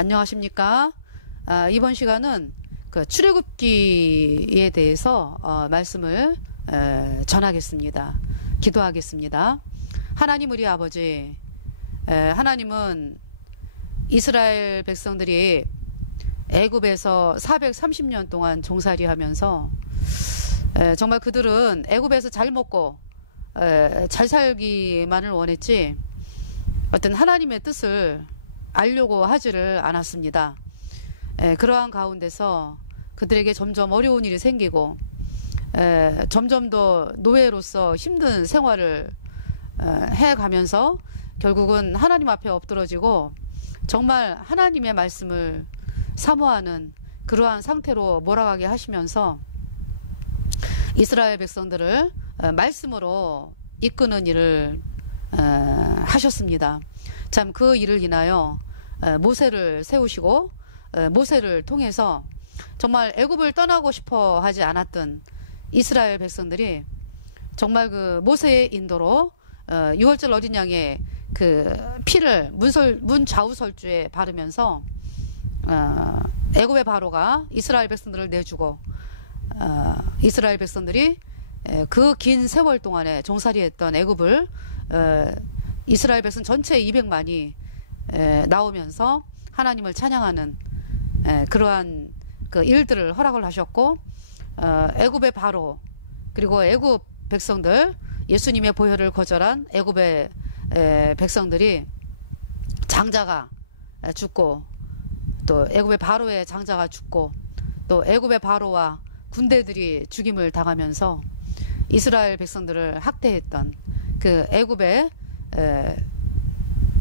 안녕하십니까? 이번 시간은 그 출애굽기에 대해서 말씀을 전하겠습니다. 기도하겠습니다. 하나님 우리 아버지, 하나님은 이스라엘 백성들이 애굽에서 430년 동안 종살이하면서 정말 그들은 애굽에서 잘 먹고 잘 살기만을 원했지 어떤 하나님의 뜻을 알려고 하지를 않았습니다. 그러한 가운데서 그들에게 점점 어려운 일이 생기고 점점 더 노예로서 힘든 생활을 해가면서 결국은 하나님 앞에 엎드러지고 정말 하나님의 말씀을 사모하는 그러한 상태로 몰아가게 하시면서 이스라엘 백성들을 말씀으로 이끄는 일을 하셨습니다. 참 그 일을 인하여 모세를 세우시고 모세를 통해서 정말 애굽을 떠나고 싶어 하지 않았던 이스라엘 백성들이 정말 그 모세의 인도로 유월절 어린 양의 그 피를 문 좌우설주에 바르면서 애굽의 바로가 이스라엘 백성들을 내주고 이스라엘 백성들이 그 긴 세월 동안에 종살이했던 애굽을 이스라엘 백성 전체 200만이 나오면서 하나님을 찬양하는 그러한 그 일들을 허락을 하셨고 애굽의 바로 그리고 애굽 백성들 예수님의 보혈을 거절한 애굽의 백성들이 장자가 죽고 또 애굽의 바로의 장자가 죽고 또 애굽의 바로와 군대들이 죽임을 당하면서 이스라엘 백성들을 학대했던 그 애굽의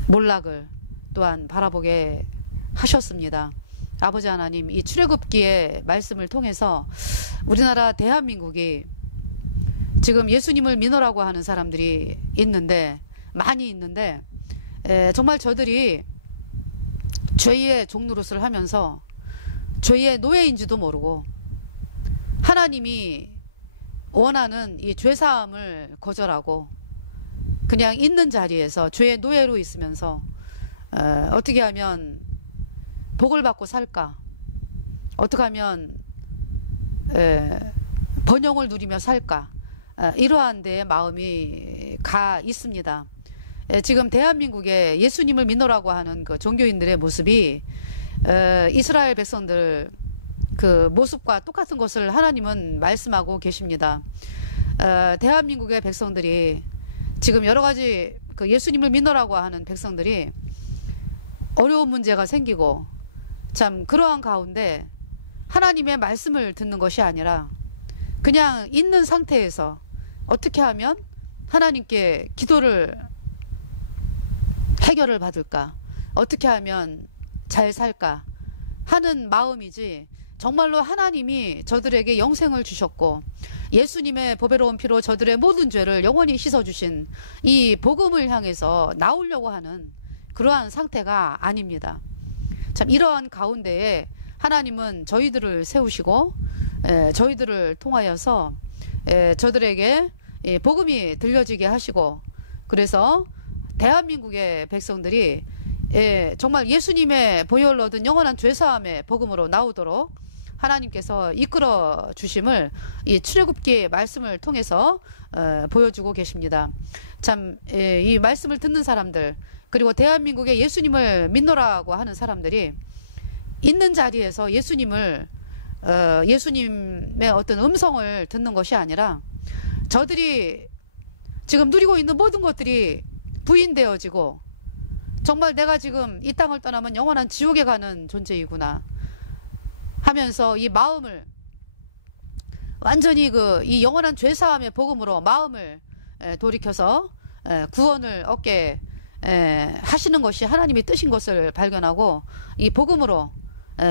몰락을 또한 바라보게 하셨습니다. 아버지 하나님, 이 출애굽기의 말씀을 통해서 우리나라 대한민국이 지금 예수님을 믿으라고 하는 사람들이 있는데 많이 있는데 정말 저들이 죄의 종노릇을 하면서 죄의 노예인지도 모르고 하나님이 원하는 이 죄사함을 거절하고 그냥 있는 자리에서 죄의 노예로 있으면서 어떻게 하면 복을 받고 살까? 어떻게 하면 번영을 누리며 살까? 이러한 데에 마음이 가 있습니다. 지금 대한민국에 예수님을 믿노라고 하는 그 종교인들의 모습이 이스라엘 백성들 그 모습과 똑같은 것을 하나님은 말씀하고 계십니다. 대한민국의 백성들이 지금 여러 가지 그 예수님을 믿노라고 하는 백성들이 어려운 문제가 생기고 참 그러한 가운데 하나님의 말씀을 듣는 것이 아니라 그냥 있는 상태에서 어떻게 하면 하나님께 기도를 해결을 받을까? 어떻게 하면 잘 살까? 하는 마음이지 정말로 하나님이 저들에게 영생을 주셨고 예수님의 보배로운 피로 저들의 모든 죄를 영원히 씻어주신 이 복음을 향해서 나오려고 하는 그러한 상태가 아닙니다. 참 이러한 가운데에 하나님은 저희들을 세우시고 저희들을 통하여서 저들에게 복음이 들려지게 하시고 그래서 대한민국의 백성들이 정말 예수님의 보혈로 얻은 영원한 죄사함의 복음으로 나오도록 하나님께서 이끌어 주심을 이 출애굽기의 말씀을 통해서 보여주고 계십니다. 참 이 말씀을 듣는 사람들 그리고 대한민국에 예수님을 믿노라고 하는 사람들이 있는 자리에서 예수님의 어떤 음성을 듣는 것이 아니라 저들이 지금 누리고 있는 모든 것들이 부인되어지고 정말 내가 지금 이 땅을 떠나면 영원한 지옥에 가는 존재이구나 하면서 이 마음을 완전히 이 영원한 죄사함의 복음으로 마음을 돌이켜서 구원을 얻게 하시는 것이 하나님의 뜻인 것을 발견하고 이 복음으로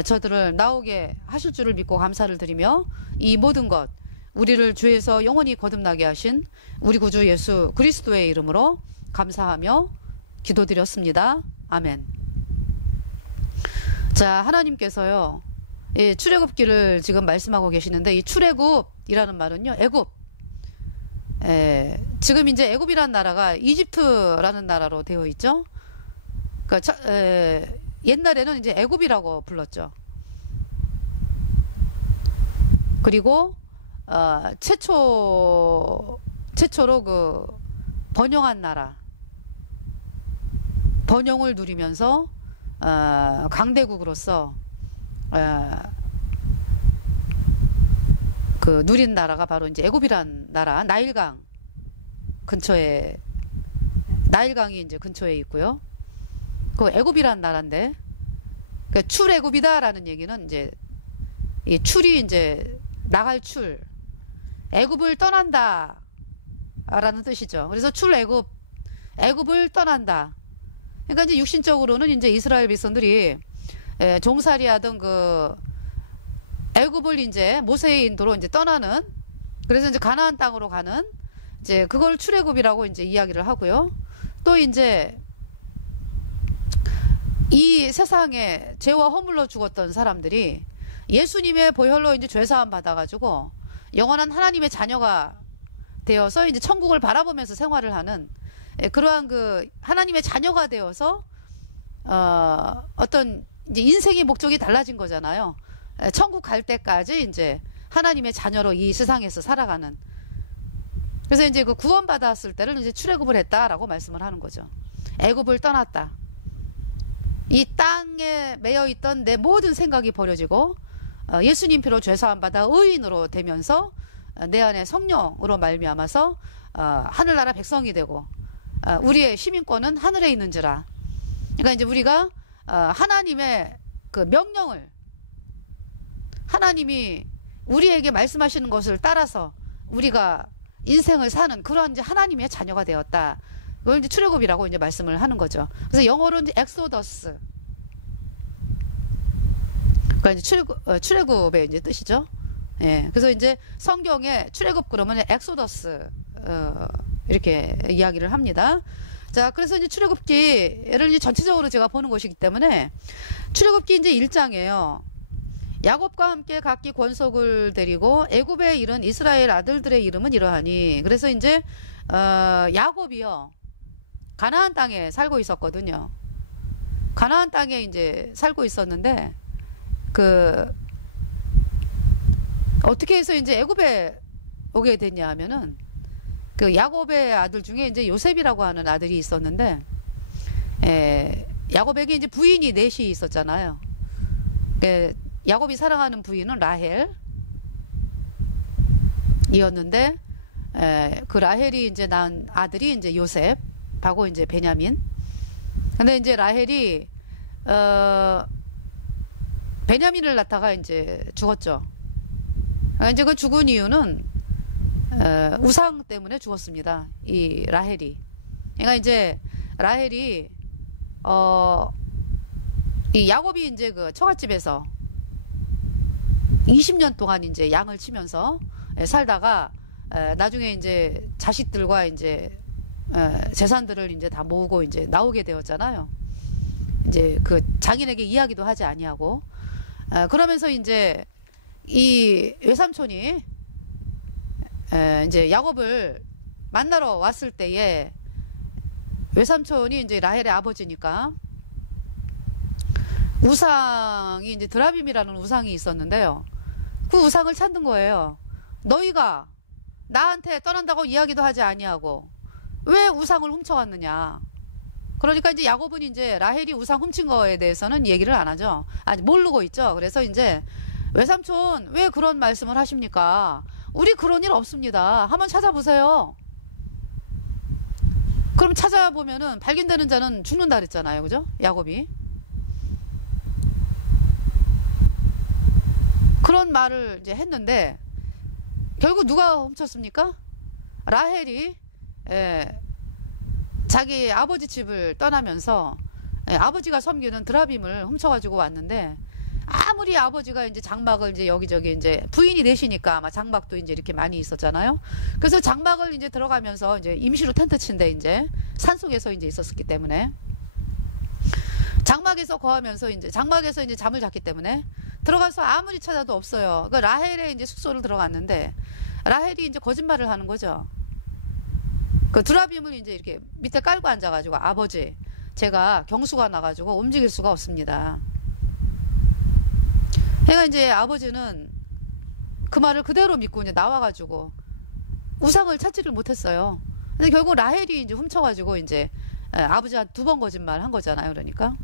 저들을 나오게 하실 줄을 믿고 감사를 드리며 이 모든 것 우리를 주에서 영원히 거듭나게 하신 우리 구주 예수 그리스도의 이름으로 감사하며 기도드렸습니다. 아멘. 자, 하나님께서요 이 출애굽기를 지금 말씀하고 계시는데 이 출애굽이라는 말은요 애굽 지금 이제 애굽이라는 나라가 이집트라는 나라로 되어 있죠. 그러니까 옛날에는 이제 애굽이라고 불렀죠. 그리고 최초로 그 번영한 나라, 번영을 누리면서 강대국으로서 그 누린 나라가 바로 이제 애굽이란 나라, 나일강 근처에, 나일강이 이제 근처에 있고요. 그 애굽이란 나라인데, 그 출애굽이다라는 얘기는 이제 이 출이 이제 나갈 출, 애굽을 떠난다 라는 뜻이죠. 그래서 출애굽, 애굽을 떠난다. 그러니까 이제 육신적으로는 이제 이스라엘 백성들이 종살이하던 그 애굽을 이제 모세의 인도로 이제 떠나는, 그래서 이제 가나안 땅으로 가는, 이제 그걸 출애굽이라고 이제 이야기를 하고요. 또 이제 이 세상에 죄와 허물로 죽었던 사람들이 예수님의 보혈로 이제 죄사함 받아가지고 영원한 하나님의 자녀가 되어서 이제 천국을 바라보면서 생활을 하는, 그러한 그 하나님의 자녀가 되어서 어떤 이제 인생의 목적이 달라진 거잖아요. 천국 갈 때까지 이제 하나님의 자녀로 이 세상에서 살아가는. 그래서 이제 그 구원받았을 때를 이제 출애굽을 했다라고 말씀을 하는 거죠. 애굽을 떠났다. 이 땅에 매여 있던 내 모든 생각이 버려지고 예수님 피로 죄사함 받아 의인으로 되면서 내 안에 성령으로 말미암아서 하늘나라 백성이 되고 우리의 시민권은 하늘에 있는지라. 그러니까 이제 우리가 하나님의 그 명령을, 하나님이 우리에게 말씀하시는 것을 따라서 우리가 인생을 사는 그런 이제 하나님의 자녀가 되었다. 그걸 이제 출애굽이라고 이제 말씀을 하는 거죠. 그래서 영어로는 이제 엑소더스. 그러니까 이제 출애굽의 이제 뜻이죠. 예. 그래서 이제 성경에 출애굽 그러면 엑소더스 이렇게 이야기를 합니다. 자, 그래서 이제 출애굽기를 이제 전체적으로 제가 보는 것이기 때문에 출애굽기 이제 1장이에요. 야곱과 함께 각기 권속을 데리고 애굽에 이른 이스라엘 아들들의 이름은 이러하니. 그래서 이제 야곱이요, 가나안 땅에 살고 있었거든요. 가나안 땅에 이제 살고 있었는데 그 어떻게 해서 이제 애굽에 오게 됐냐 하면은 그 야곱의 아들 중에 이제 요셉이라고 하는 아들이 있었는데, 야곱에게 이제 부인이 넷이 있었잖아요. 야곱이 사랑하는 부인은 라헬이었는데, 그 라헬이 이제 낳은 아들이 이제 요셉하고 이제 베냐민. 근데 이제 라헬이 베냐민을 낳다가 이제 죽었죠. 이제 그 죽은 이유는 우상 때문에 죽었습니다. 이 라헬이. 그러니까 이제 라헬이 이 야곱이 이제 그 처갓집에서 20년 동안 이제 양을 치면서 살다가 나중에 이제 자식들과 이제 재산들을 이제 다 모으고 이제 나오게 되었잖아요. 이제 그 장인에게 이야기도 하지 아니하고 그러면서 이제 이 외삼촌이 이제 야곱을 만나러 왔을 때에 외삼촌이 이제 라헬의 아버지니까 우상이 이제 드라빔이라는 우상이 있었는데요. 그 우상을 찾는 거예요. 너희가 나한테 떠난다고 이야기도 하지 아니하고 왜 우상을 훔쳐왔느냐. 그러니까 이제 야곱은 이제 라헬이 우상 훔친 거에 대해서는 얘기를 안 하죠. 아직 모르고 있죠. 그래서 이제 외삼촌 왜 그런 말씀을 하십니까? 우리 그런 일 없습니다. 한번 찾아보세요. 그럼 찾아보면은 발견되는 자는 죽는다 그랬잖아요. 그죠? 야곱이. 그런 말을 이제 했는데 결국 누가 훔쳤습니까? 라헬이 자기 아버지 집을 떠나면서 아버지가 섬기는 드라빔을 훔쳐가지고 왔는데, 아무리 아버지가 이제 장막을 이제 여기저기 이제 부인이 되시니까 아마 장막도 이제 이렇게 많이 있었잖아요. 그래서 장막을 이제 들어가면서 이제 임시로 텐트 친데 이제 산속에서 이제 있었기 때문에 장막에서 거하면서 이제 장막에서 이제 잠을 잤기 때문에 들어가서 아무리 찾아도 없어요. 그 라헬의 이제 숙소를 들어갔는데 라헬이 이제 거짓말을 하는 거죠. 그 드라빔을 이제 이렇게 밑에 깔고 앉아가지고 아버지, 제가 경수가 나가지고 움직일 수가 없습니다. 그러니까 이제 아버지는 그 말을 그대로 믿고 이제 나와가지고 우상을 찾지를 못했어요. 근데 결국 라헬이 이제 훔쳐가지고 이제 아버지한테 2번 거짓말 한 거잖아요. 그러니까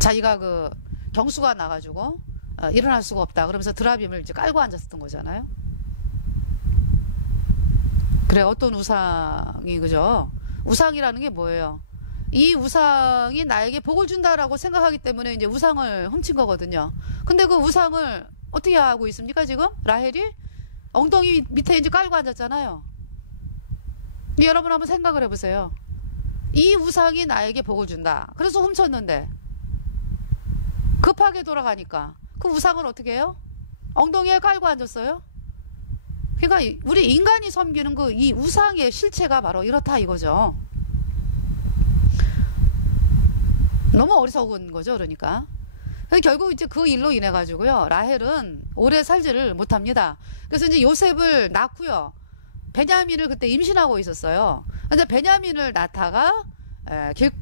자기가 그 경수가 나가지고 일어날 수가 없다 그러면서 드라빔을 이제 깔고 앉았었던 거잖아요. 그래, 어떤 우상이, 그죠? 우상이라는 게 뭐예요? 이 우상이 나에게 복을 준다라고 생각하기 때문에 이제 우상을 훔친 거거든요. 근데 그 우상을 어떻게 하고 있습니까, 지금? 라헬이 엉덩이 밑에 이제 깔고 앉았잖아요. 여러분 한번 생각을 해보세요. 이 우상이 나에게 복을 준다. 그래서 훔쳤는데 급하게 돌아가니까 그 우상을 어떻게 해요? 엉덩이에 깔고 앉았어요. 그러니까 우리 인간이 섬기는 그 이 우상의 실체가 바로 이렇다 이거죠. 너무 어리석은 거죠. 그러니까 결국 이제 그 일로 인해 가지고요, 라헬은 오래 살지를 못합니다. 그래서 이제 요셉을 낳고요, 베냐민을 그때 임신하고 있었어요. 근데 베냐민을 낳다가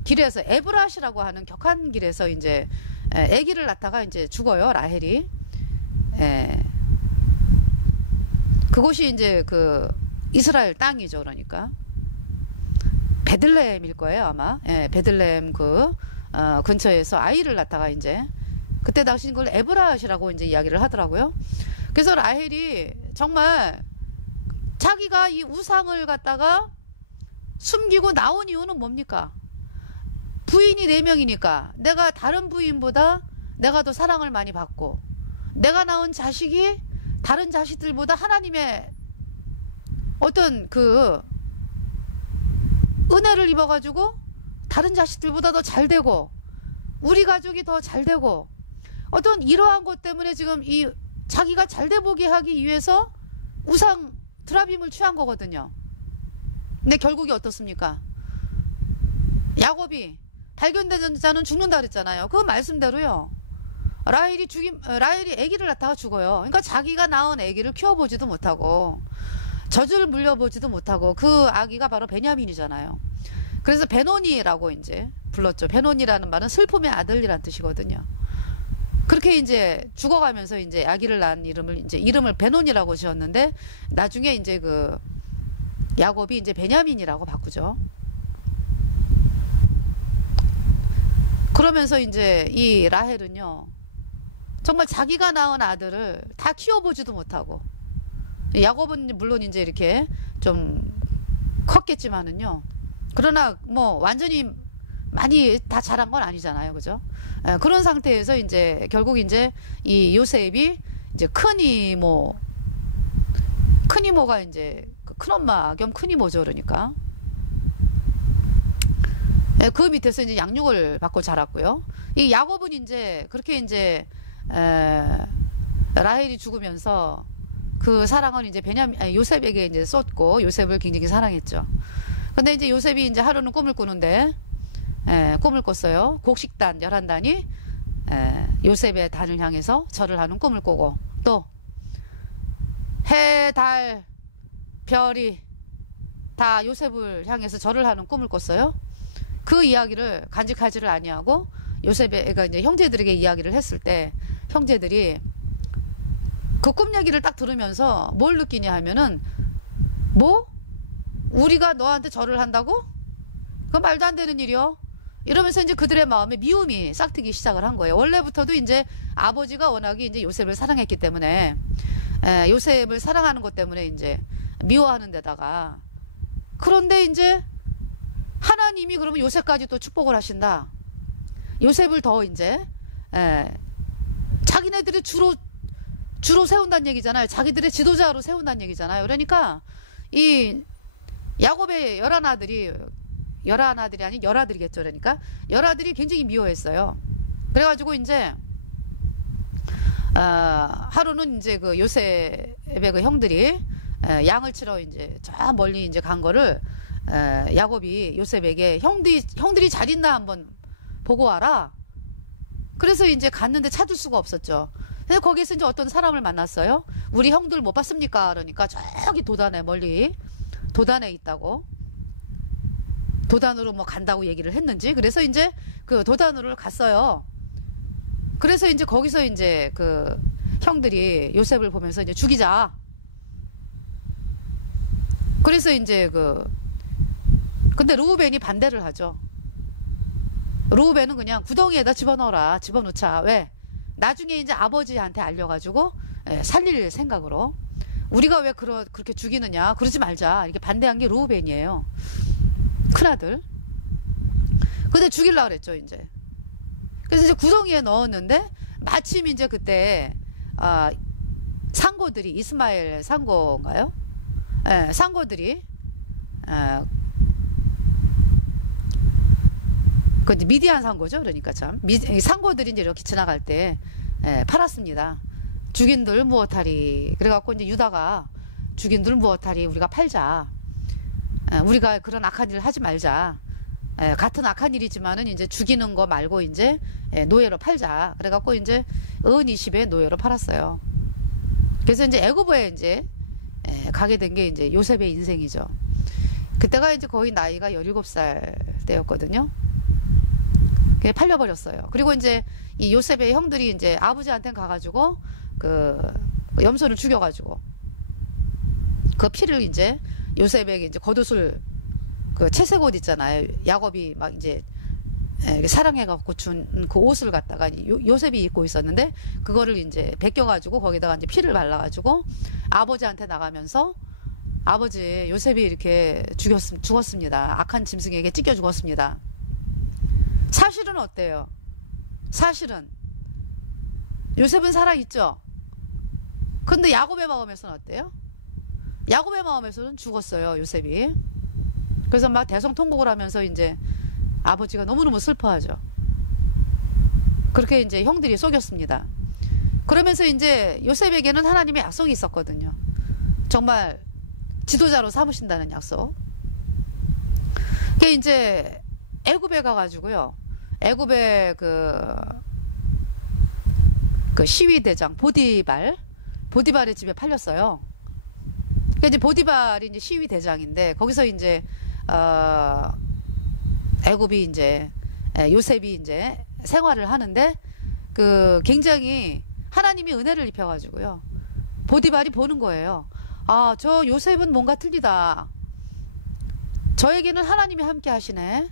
길에서 에브라시라고 하는 격한 길에서 이제 아기를 낳다가 이제 죽어요, 라헬이. 그곳이 이제 그 이스라엘 땅이죠. 그러니까 베들레헴일 거예요, 아마. 베들레헴 그 근처에서 아이를 낳다가 이제 그때 당시 그걸 에브라시라고 이제 이야기를 하더라고요. 그래서 라헬이 정말 자기가 이 우상을 갖다가 숨기고 나온 이유는 뭡니까? 부인이 4명이니까 내가 다른 부인보다 내가 더 사랑을 많이 받고, 내가 낳은 자식이 다른 자식들보다 하나님의 어떤 그 은혜를 입어가지고 다른 자식들보다 더 잘 되고, 우리 가족이 더 잘 되고, 어떤 이러한 것 때문에 지금 이 자기가 잘돼 보게 하기 위해서 우상 드라빔을 취한 거거든요. 근데 결국이 어떻습니까? 야곱이 발견된 자는 죽는다 그랬잖아요. 그 말씀대로요, 라헬이 아기를 낳다가 죽어요. 그러니까 자기가 낳은 아기를 키워보지도 못하고 젖을 물려보지도 못하고, 그 아기가 바로 베냐민이잖아요. 그래서 베노니라고 이제 불렀죠. 베노니라는 말은 슬픔의 아들이란 뜻이거든요. 그렇게 이제 죽어가면서 이제 아기를 낳은 이름을 베노니라고 지었는데, 나중에 이제 그 야곱이 이제 베냐민이라고 바꾸죠. 그러면서 이제 이 라헬은요, 정말 자기가 낳은 아들을 다 키워보지도 못하고, 야곱은 물론 이제 이렇게 좀 컸겠지만은요, 그러나 뭐 완전히 많이 다 자란 건 아니잖아요. 그죠? 그런 상태에서 이제 결국 이제 이 요셉이 이제 큰이모가 이제 그 큰엄마 겸 큰이모죠. 그러니까 그 밑에서 이제 양육을 받고 자랐고요. 이 야곱은 이제 그렇게 이제 라헬이 죽으면서 그 사랑을 이제 요셉에게 이제 쏟고, 요셉을 굉장히 사랑했죠. 근데 이제 요셉이 이제 하루는 꿈을 꾸는데, 꿈을 꿨어요. 곡식단 11단이 요셉의 단을 향해서 절을 하는 꿈을 꾸고, 또 해, 달, 별이 다 요셉을 향해서 절을 하는 꿈을 꿨어요. 그 이야기를 간직하지를 아니하고 요셉의 이제 형제들에게 이야기를 했을 때, 형제들이 그 꿈 얘기를 딱 들으면서 뭘 느끼냐 하면은, 뭐? 우리가 너한테 절을 한다고? 그건 말도 안 되는 일이요. 이러면서 이제 그들의 마음에 미움이 싹트기 시작을 한 거예요. 원래부터도 이제 아버지가 워낙에 이제 요셉을 사랑했기 때문에, 요셉을 사랑하는 것 때문에 이제 미워하는 데다가, 그런데 이제 하나님이 그러면 요셉까지 또 축복을 하신다. 요셉을 더 이제, 자기네들이 주로 세운다는 얘기잖아요. 자기들의 지도자로 세운다는 얘기잖아요. 그러니까 이 야곱의 열한 아들이 아니 열아들이겠죠. 그러니까 열아들이 굉장히 미워했어요. 그래가지고 이제 하루는 이제 그 요셉의 그 형들이 양을 치러 이제 저 멀리 이제 간 거를 야곱이 요셉에게 형들이 잘 있나 한번 보고 와라. 그래서 이제 갔는데 찾을 수가 없었죠. 근데 거기서 이제 어떤 사람을 만났어요. 우리 형들 못 봤습니까? 그러니까 저기 멀리 도단에 있다고. 도단으로 뭐 간다고 얘기를 했는지. 그래서 이제 그 도단으로 갔어요. 그래서 이제 거기서 이제 그 형들이 요셉을 보면서 이제 죽이자. 그래서 이제 근데 르우벤이 반대를 하죠. 르우벤은 그냥 구덩이에다 집어넣어라. 집어넣자. 왜? 나중에 이제 아버지한테 알려가지고 살릴 생각으로. 우리가 왜 그렇게 죽이느냐. 그러지 말자. 이렇게 반대한 게 르우벤이에요. 큰아들. 근데 죽이려고 그랬죠, 이제. 그래서 이제 구덩이에 넣었는데, 마침 이제 그때, 상고들이, 이스마엘 상고인가요? 예, 상고들이, 그 미디안 상고죠. 그러니까 참. 상고들이 이제 이렇게 지나갈 때, 팔았습니다. 죽인들 무엇하리. 그래갖고 이제 유다가 죽인들 무엇하리. 우리가 팔자. 우리가 그런 악한 일을 하지 말자. 같은 악한 일이지만은 이제 죽이는 거 말고 이제 노예로 팔자. 그래갖고 이제 은 20에 노예로 팔았어요. 그래서 이제 애굽에 이제 가게 된 게 이제 요셉의 인생이죠. 그때가 이제 거의 나이가 17살 때였거든요. 그게 팔려버렸어요. 그리고 이제 이 요셉의 형들이 이제 아버지한테 가가지고 그 염소를 죽여가지고 그 피를 이제 요셉에게 이제 겉옷을 그 채색옷 있잖아요. 야곱이 막 이제 사랑해갖고 준 그 옷을 갖다가 요셉이 입고 있었는데 그거를 이제 벗겨가지고 거기다가 이제 피를 발라가지고 아버지한테 나가면서 아버지 요셉이 이렇게 죽었습니다. 악한 짐승에게 찢겨 죽었습니다. 사실은 어때요? 사실은 요셉은 살아있죠. 근데 야곱의 마음에서는 어때요? 야곱의 마음에서는 죽었어요, 요셉이. 그래서 막 대성통곡을 하면서 이제 아버지가 너무너무 슬퍼하죠. 그렇게 이제 형들이 속였습니다. 그러면서 이제 요셉에게는 하나님의 약속이 있었거든요. 정말 지도자로 삼으신다는 약속. 그게 이제 애굽에 가가지고요. 애굽의 그 시위대장 보디발의 집에 팔렸어요. 그러니까 이제 보디발이 이제 시위대장인데 거기서 이제 애굽이 이제 요셉이 이제 생활을 하는데 그 굉장히 하나님이 은혜를 입혀가지고요. 보디발이 보는 거예요. 아, 저 요셉은 뭔가 틀리다. 저에게는 하나님이 함께 하시네.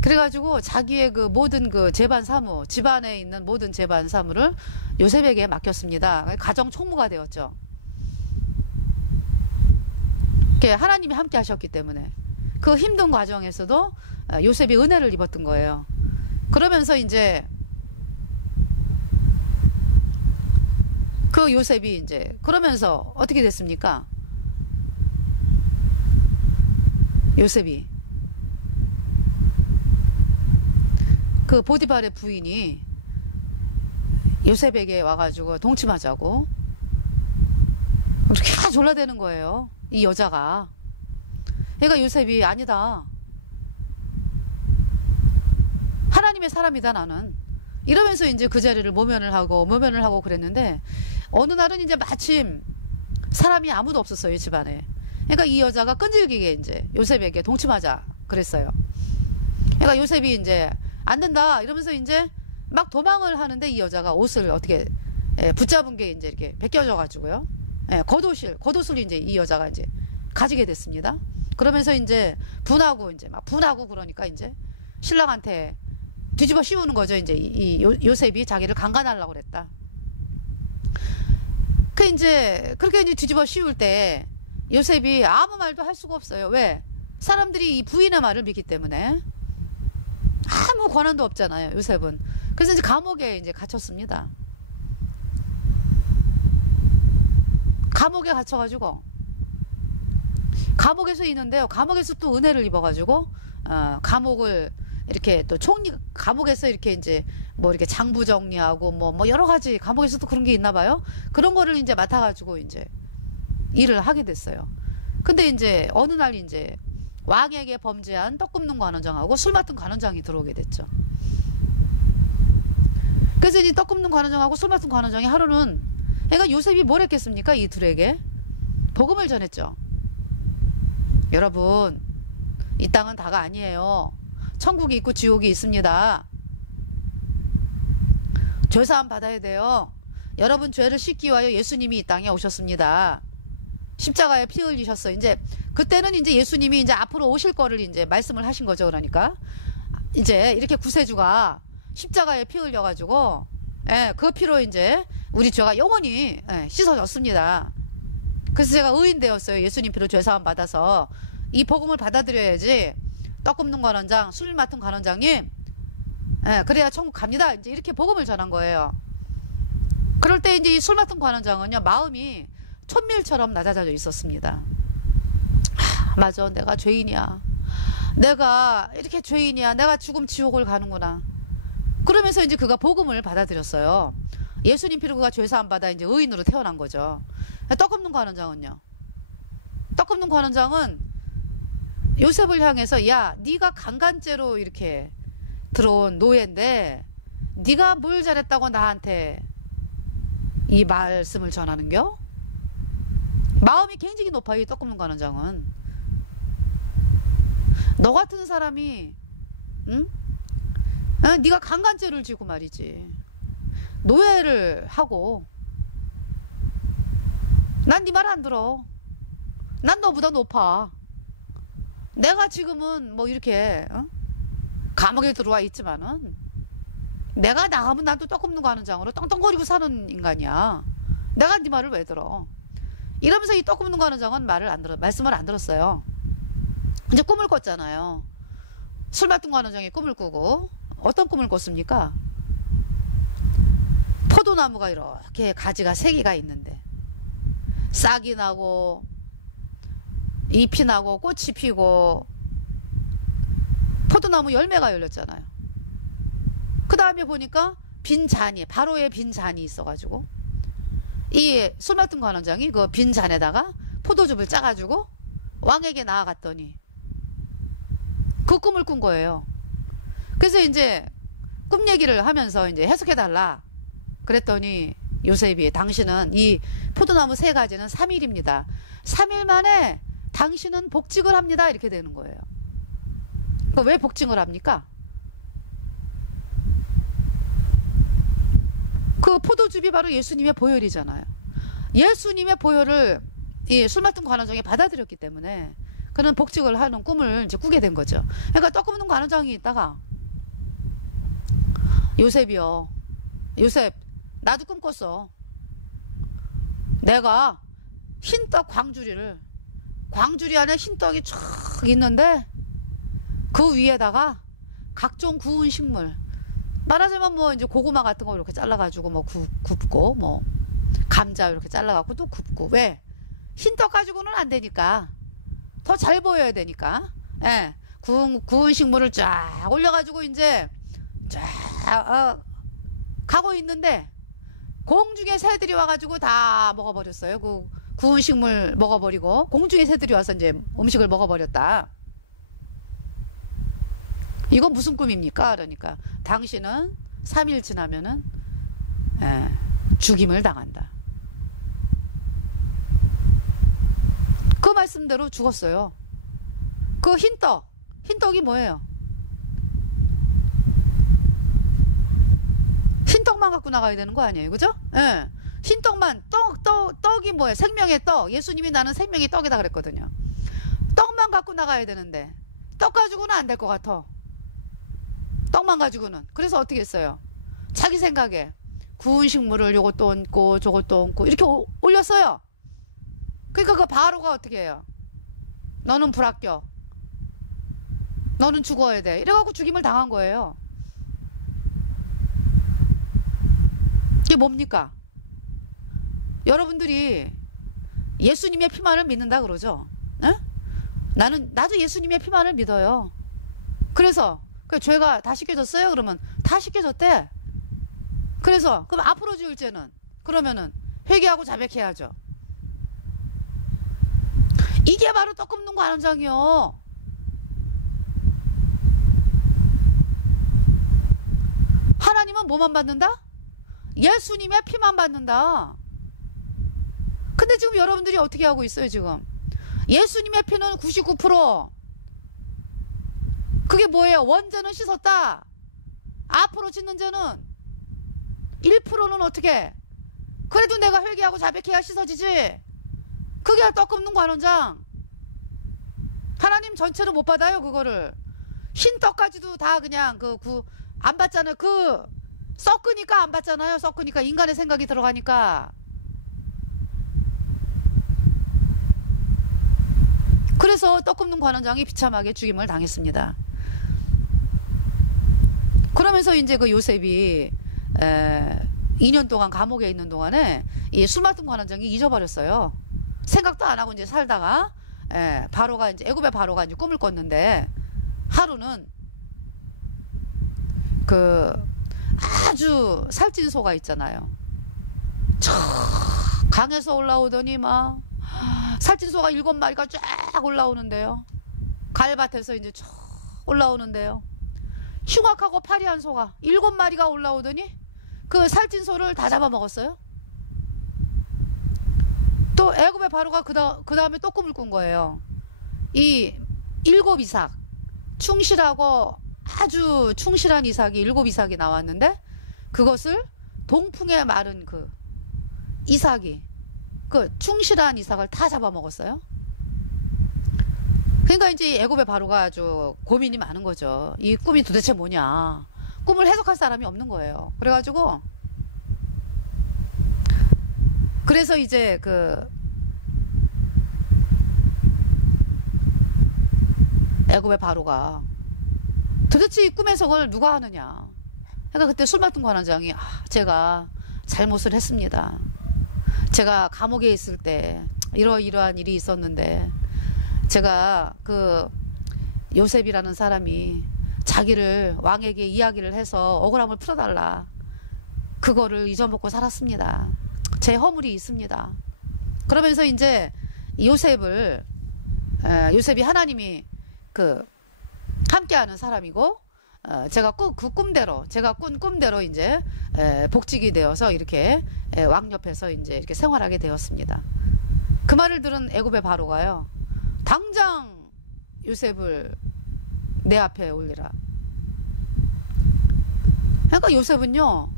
그래가지고 자기의 그 모든 그 재반 사무, 집안에 있는 모든 재반 사무를 요셉에게 맡겼습니다. 가정 총무가 되었죠. 하나님이 함께 하셨기 때문에 그 힘든 과정에서도 요셉이 은혜를 입었던 거예요. 그러면서 이제 그 요셉이 이제 그러면서 어떻게 됐습니까? 요셉이 그 보디발의 부인이 요셉에게 와가지고 동침하자고 그렇게 졸라대는 거예요. 이 여자가. 그러니까 요셉이 아니다. 하나님의 사람이다 나는. 이러면서 이제 그 자리를 모면을 하고 그랬는데 어느 날은 이제 마침 사람이 아무도 없었어요, 집안에. 그러니까 이 여자가 끈질기게 이제 요셉에게 동침하자 그랬어요. 그러니까 요셉이 이제 안 된다 이러면서 이제 막 도망을 하는데 이 여자가 옷을 어떻게 붙잡은 게 이제 이렇게 벗겨져 가지고요. 겉옷을 이제 이 여자가 이제 가지게 됐습니다. 그러면서 이제 분하고 그러니까 이제 신랑한테 뒤집어 씌우는 거죠. 이제 이 요셉이 자기를 강간하려고 그랬다. 그 이제 그렇게 이제 뒤집어 씌울 때 요셉이 아무 말도 할 수가 없어요. 왜? 사람들이 이 부인의 말을 믿기 때문에 아무 권한도 없잖아요, 요셉은. 그래서 이제 감옥에 이제 갇혔습니다. 감옥에 갇혀가지고 감옥에서 있는데요. 감옥에서 또 은혜를 입어가지고 감옥을 이렇게 또 감옥에서 이렇게 이제 뭐 이렇게 장부 정리하고 뭐 여러 가지 감옥에서도 그런 게 있나 봐요. 그런 거를 이제 맡아가지고 이제 일을 하게 됐어요. 근데 이제 어느 날 이제 왕에게 범죄한 떡 굽는 관원장하고 술 맡은 관원장이 들어오게 됐죠. 그래서 이제 떡 굽는 관원장하고 술 맡은 관원장이 하루는 그러니까 요셉이 뭘 했겠습니까? 이 둘에게 복음을 전했죠. 여러분, 이 땅은 다가 아니에요. 천국이 있고 지옥이 있습니다. 죄사함 받아야 돼요. 여러분 죄를 씻기 위하여 예수님이 이 땅에 오셨습니다. 십자가에 피 흘리셨어. 이제 그때는 이제 예수님이 이제 앞으로 오실 거를 이제 말씀을 하신 거죠. 그러니까 이제 이렇게 구세주가 십자가에 피 흘려가지고 그 피로 이제 우리 죄가 영원히 씻어졌습니다. 그래서 제가 의인 되었어요. 예수님 피로 죄사함 받아서 이 복음을 받아들여야지. 떡 굽는 관원장, 술 맡은 관원장님, 그래야 천국 갑니다. 이제 이렇게 복음을 전한 거예요. 그럴 때 이제 이 술 맡은 관원장은요, 마음이 촌밀처럼 낮아져 있었습니다. 맞아, 내가 죄인이야. 내가 이렇게 죄인이야. 내가 죽음 지옥을 가는구나. 그러면서 이제 그가 복음을 받아들였어요. 예수님 피로 그가 죄사함 받아 이제 의인으로 태어난 거죠. 떡 굽는 관원장은요. 떡 굽는 관원장은 요셉을 향해서 야, 네가 강간죄로 이렇게 들어온 노예인데 네가 뭘 잘했다고 나한테 이 말씀을 전하는겨? 마음이 굉장히 높아요. 이 떡 굽는 관원장은. 너 같은 사람이 응? 네가 강간죄를 지고 말이지. 노예를 하고 난 네 말 안 들어. 난 너보다 높아. 내가 지금은 뭐 이렇게 감옥에 들어와 있지만은 내가 나가면 난 또 떡 굽는 관원장으로 떵떵거리고 사는 인간이야. 내가 네 말을 왜 들어? 이러면서 이 떡 굽는 관원장은 말씀을 안 들었어요. 이제 꿈을 꿨잖아요. 술 맡은 관원장이 꿈을 꾸고 어떤 꿈을 꿨습니까? 포도나무가 이렇게 가지가 3개가 있는데 싹이 나고 잎이 나고 꽃이 피고 포도나무 열매가 열렸잖아요. 그 다음에 보니까 빈 잔이, 바로에 빈 잔이 있어가지고 이 술 맡은 관원장이 그 빈 잔에다가 포도즙을 짜가지고 왕에게 나아갔더니 그 꿈을 꾼 거예요. 그래서 이제 꿈 얘기를 하면서 이제 해석해달라 그랬더니 요셉이 당신은 이 포도나무 3가지는 3일입니다. 3일 만에 당신은 복직을 합니다. 이렇게 되는 거예요. 왜 복직을 합니까? 그 포도즙이 바로 예수님의 보혈이잖아요. 예수님의 보혈을 이 술 맡은 관원장이 받아들였기 때문에 그는 복직을 하는 꿈을 이제 꾸게 된 거죠. 그러니까 떡 굽는 관원장이 있다가 요셉이요. 요셉, 나도 꿈 꿨어. 내가 흰떡 광주리 안에 흰떡이 쫙 있는데 그 위에다가 각종 구운 식물, 말하자면 뭐 이제 고구마 같은 거 이렇게 잘라가지고 뭐 굽고 뭐 감자 이렇게 잘라갖고 또 굽고. 왜? 흰떡 가지고는 안 되니까 더 잘 보여야 되니까 구운 식물을 쫙 올려가지고 이제 쫙 가고 있는데 공중에 새들이 와가지고 다 먹어버렸어요. 그 구운 식물 먹어버리고 공중에 새들이 와서 이제 음식을 먹어버렸다. 이거 무슨 꿈입니까? 그러니까 당신은 3일 지나면은 죽임을 당한다. 그 말씀대로 죽었어요. 그 흰떡이 뭐예요? 흰떡만 갖고 나가야 되는 거 아니에요? 그죠? 예. 흰떡만, 떡이 뭐예요? 생명의 떡. 예수님이 나는 생명의 떡이다 그랬거든요. 떡만 갖고 나가야 되는데 떡 가지고는 안 될 것 같아. 떡만 가지고는. 그래서 어떻게 했어요? 자기 생각에 구운 식물을 요것도 얹고 저것도 얹고 이렇게 올렸어요. 그러니까 그 바로가 어떻게 해요? 너는 불합격. 너는 죽어야 돼. 이래갖고 죽임을 당한 거예요. 이게 뭡니까? 여러분들이 예수님의 피만을 믿는다 그러죠? 에? 나도 예수님의 피만을 믿어요. 그래서 그 죄가 다 씻겨졌어요? 그러면 다 씻겨졌대. 그래서 그럼 앞으로 지을 죄는 그러면은 회개하고 자백해야죠. 이게 바로 떡 굽는 관원장이요. 하나님은 뭐만 받는다? 예수님의 피만 받는다. 근데 지금 여러분들이 어떻게 하고 있어요? 지금 예수님의 피는 99%, 그게 뭐예요? 원죄는 씻었다. 앞으로 짓는 죄는 1%는 어떻게? 그래도 내가 회개하고 자백해야 씻어지지. 그게 떡 굽는 관원장. 하나님 전체로 못 받아요, 그거를. 흰 떡까지도 다 그냥 안 받잖아요. 섞으니까 안 받잖아요. 섞으니까 인간의 생각이 들어가니까. 그래서 떡 굽는 관원장이 비참하게 죽임을 당했습니다. 그러면서 이제 그 요셉이 2년 동안 감옥에 있는 동안에 이 술 맡은 관원장이 잊어버렸어요. 생각도 안 하고 이제 살다가 바로가 이제 애굽의 바로가 이제 꿈을 꿨는데 하루는 그 아주 살찐 소가 있잖아요. 저 강에서 올라오더니 막 살찐 소가 7마리가 쫙 올라오는데요. 갈밭에서 이제 쭉 올라오는데요. 흉악하고 파리한 소가 7마리가 올라오더니 그 살찐 소를 다 잡아먹었어요. 또 애굽의 바로가 그 다음에 또 꿈을 꾼 거예요. 이 7 이삭, 충실하고 아주 충실한 이삭이 7 이삭이 나왔는데 그것을 동풍에 마른 그 이삭이 그 충실한 이삭을 다 잡아먹었어요. 그러니까 이제 애굽의 바로가 아주 고민이 많은 거죠. 이 꿈이 도대체 뭐냐. 꿈을 해석할 사람이 없는 거예요. 그래서 이제 애굽의 바로가 도대체 이 꿈 해석을 누가 하느냐. 그러니까 그때 술 맡은 관원장이 제가 잘못을 했습니다. 제가 감옥에 있을 때 이러이러한 일이 있었는데 제가 요셉이라는 사람이 자기를 왕에게 이야기를 해서 억울함을 풀어달라. 그거를 잊어먹고 살았습니다. 제 허물이 있습니다. 그러면서 이제 요셉이 하나님이 함께하는 사람이고 제가 꾼 꿈대로 이제 복직이 되어서 이렇게 왕 옆에서 이제 이렇게 생활하게 되었습니다. 그 말을 들은 애굽의 바로가요. 당장 요셉을 내 앞에 올리라. 그러니까 요셉은요,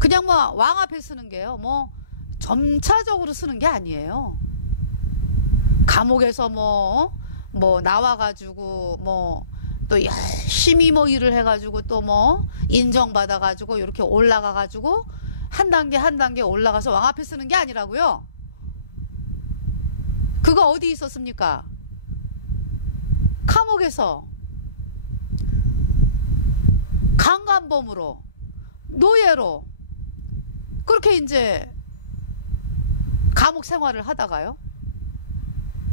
그냥 뭐 왕 앞에 쓰는 게요, 뭐 점차적으로 쓰는 게 아니에요. 감옥에서 뭐 나와가지고 또 열심히 일을 해가지고 또 인정받아가지고 이렇게 올라가가지고 한 단계 올라가서 왕 앞에 쓰는 게 아니라고요. 그거 어디 있었습니까? 감옥에서 강간범으로 노예로 그렇게 이제 감옥 생활을 하다가요.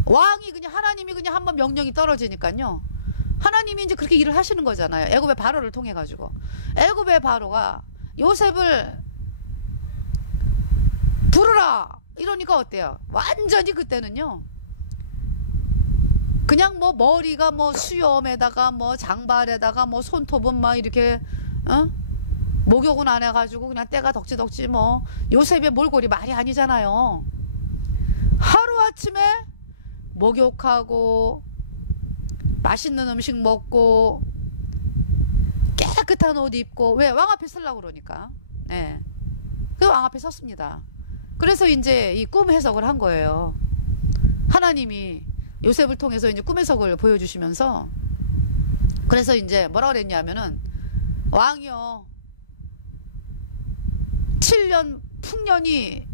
왕이 그냥 하나님이 그냥 한번 명령이 떨어지니까요. 하나님이 이제 그렇게 일을 하시는 거잖아요. 애굽의 바로를 통해 가지고. 애굽의 바로가 요셉을 부르라 이러니까 어때요? 완전히 그때는요. 그냥 머리가 수염에다가 장발에다가 손톱은 막 이렇게 목욕은 안 해가지고 그냥 때가 덕지덕지 요셉의 몰골이 말이 아니잖아요. 하루아침에 목욕하고 맛있는 음식 먹고 깨끗한 옷 입고 왜 왕 앞에 쓰려고 그러니까. 네. 그 왕 앞에 섰습니다. 그래서 이제 이 꿈 해석을 한 거예요. 하나님이 요셉을 통해서 이제 꿈 해석을 보여주시면서 그래서 이제 뭐라 그랬냐면은 왕이요 7년 풍년이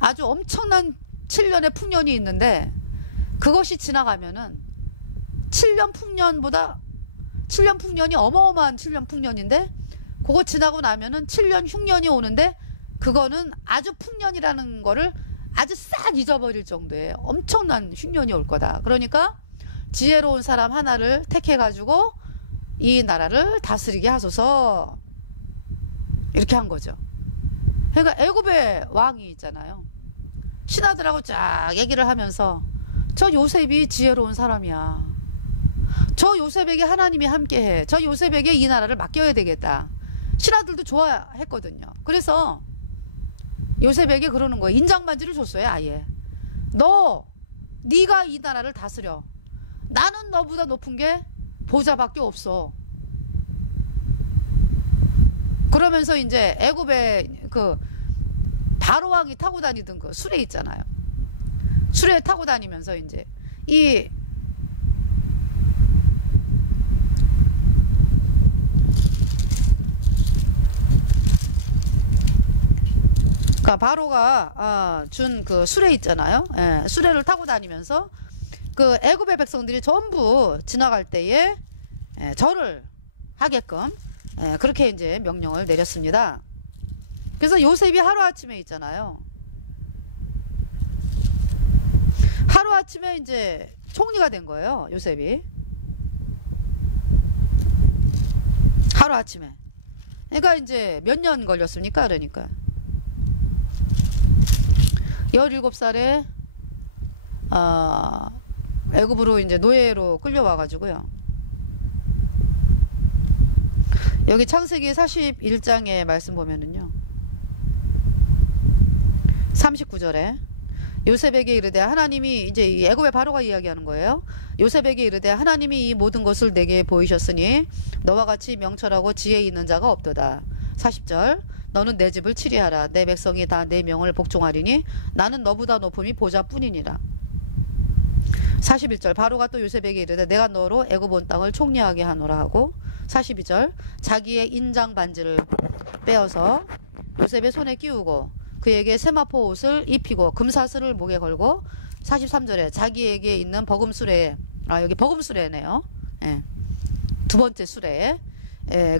아주 엄청난 7년의 풍년이 있는데 그것이 지나가면은 7년 풍년이 어마어마한 7년 풍년인데 그거 지나고 나면은 7년 흉년이 오는데 그거는 아주 풍년이라는 거를 아주 싹 잊어버릴 정도의 엄청난 흉년이 올 거다. 그러니까 지혜로운 사람 하나를 택해가지고 이 나라를 다스리게 하소서 이렇게 한 거죠. 그러니까 애굽의 왕이 있잖아요. 신하들하고 쫙 얘기를 하면서 저 요셉이 지혜로운 사람이야. 저 요셉에게 하나님이 함께해. 저 요셉에게 이 나라를 맡겨야 되겠다. 신하들도 좋아했거든요. 그래서 요셉에게 그러는 거예요. 인장반지를 줬어요. 아예. 네가 이 나라를 다스려. 나는 너보다 높은 게 보좌밖에 없어. 그러면서 이제 애굽의 그 바로왕이 타고 다니던 그 수레 있잖아요. 수레 타고 다니면서 이제 이 그러니까 바로가 준 그 수레 있잖아요. 예, 수레를 타고 다니면서 그 애굽의 백성들이 전부 지나갈 때에 절을 하게끔 그렇게 이제 명령을 내렸습니다. 그래서 요셉이 하루아침에 있잖아요. 하루아침에 이제 총리가 된 거예요. 요셉이. 하루아침에. 그러니까 이제 몇 년 걸렸습니까? 그러니까 17살에 애굽으로 이제 노예로 끌려와 가지고요. 여기 창세기 41장의 말씀 보면은요. 39절에 요셉에게 이르되 하나님이 이제 애굽의 바로가 이야기하는 거예요. 요셉에게 이르되 하나님이 이 모든 것을 내게 보이셨으니 너와 같이 명철하고 지혜 있는 자가 없도다. 40절 너는 내 집을 치리하라. 내 백성이 다 내 명을 복종하리니 나는 너보다 높음이 보좌뿐이니라. 41절 바로가 또 요셉에게 이르되 내가 너로 애굽 온 땅을 총리하게 하노라 하고 42절 자기의 인장 반지를 빼어서 요셉의 손에 끼우고 그에게 세마포 옷을 입히고 금사슬을 목에 걸고 43절에 자기에게 있는 버금수레에 여기 버금수레네요. 예. 두 번째 수레에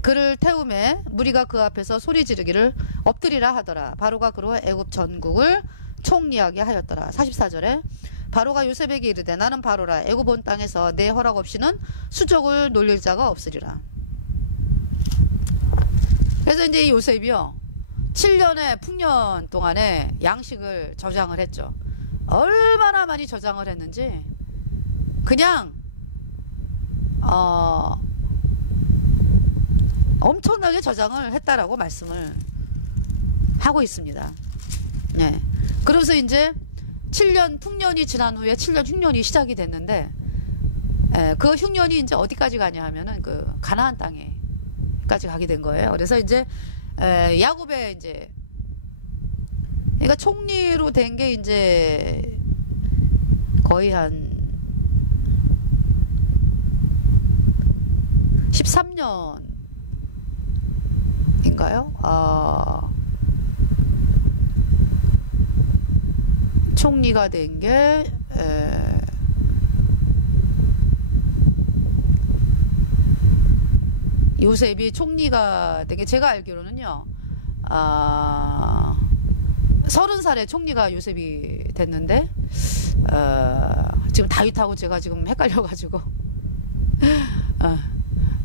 그를 태우매 무리가 그 앞에서 소리 지르기를 엎드리라 하더라. 바로가 그로 애굽 전국을 총리하게 하였더라. 44절에 바로가 요셉에게 이르되 나는 바로라. 애굽 온 땅에서 내 허락 없이는 수족을 놀릴 자가 없으리라. 그래서 이제 이 요셉이요 7년의 풍년 동안에 양식을 저장을 했죠. 얼마나 많이 저장을 했는지 그냥 엄청나게 저장을 했다라고 말씀을 하고 있습니다. 네. 그래서 이제 7년 풍년이 지난 후에 7년 흉년이 시작이 됐는데 그 흉년이 이제 어디까지 가냐 하면은 그 가나안 땅에까지 가게 된 거예요. 그래서 이제 야곱의 이제 그러니까 총리로 된 게 이제 거의 한 13년인가요? 총리가 된 게 요셉이 총리가 된 게 제가 알기로는요 30살에 총리가 요셉이 됐는데 지금 다윗하고 제가 지금 헷갈려가지고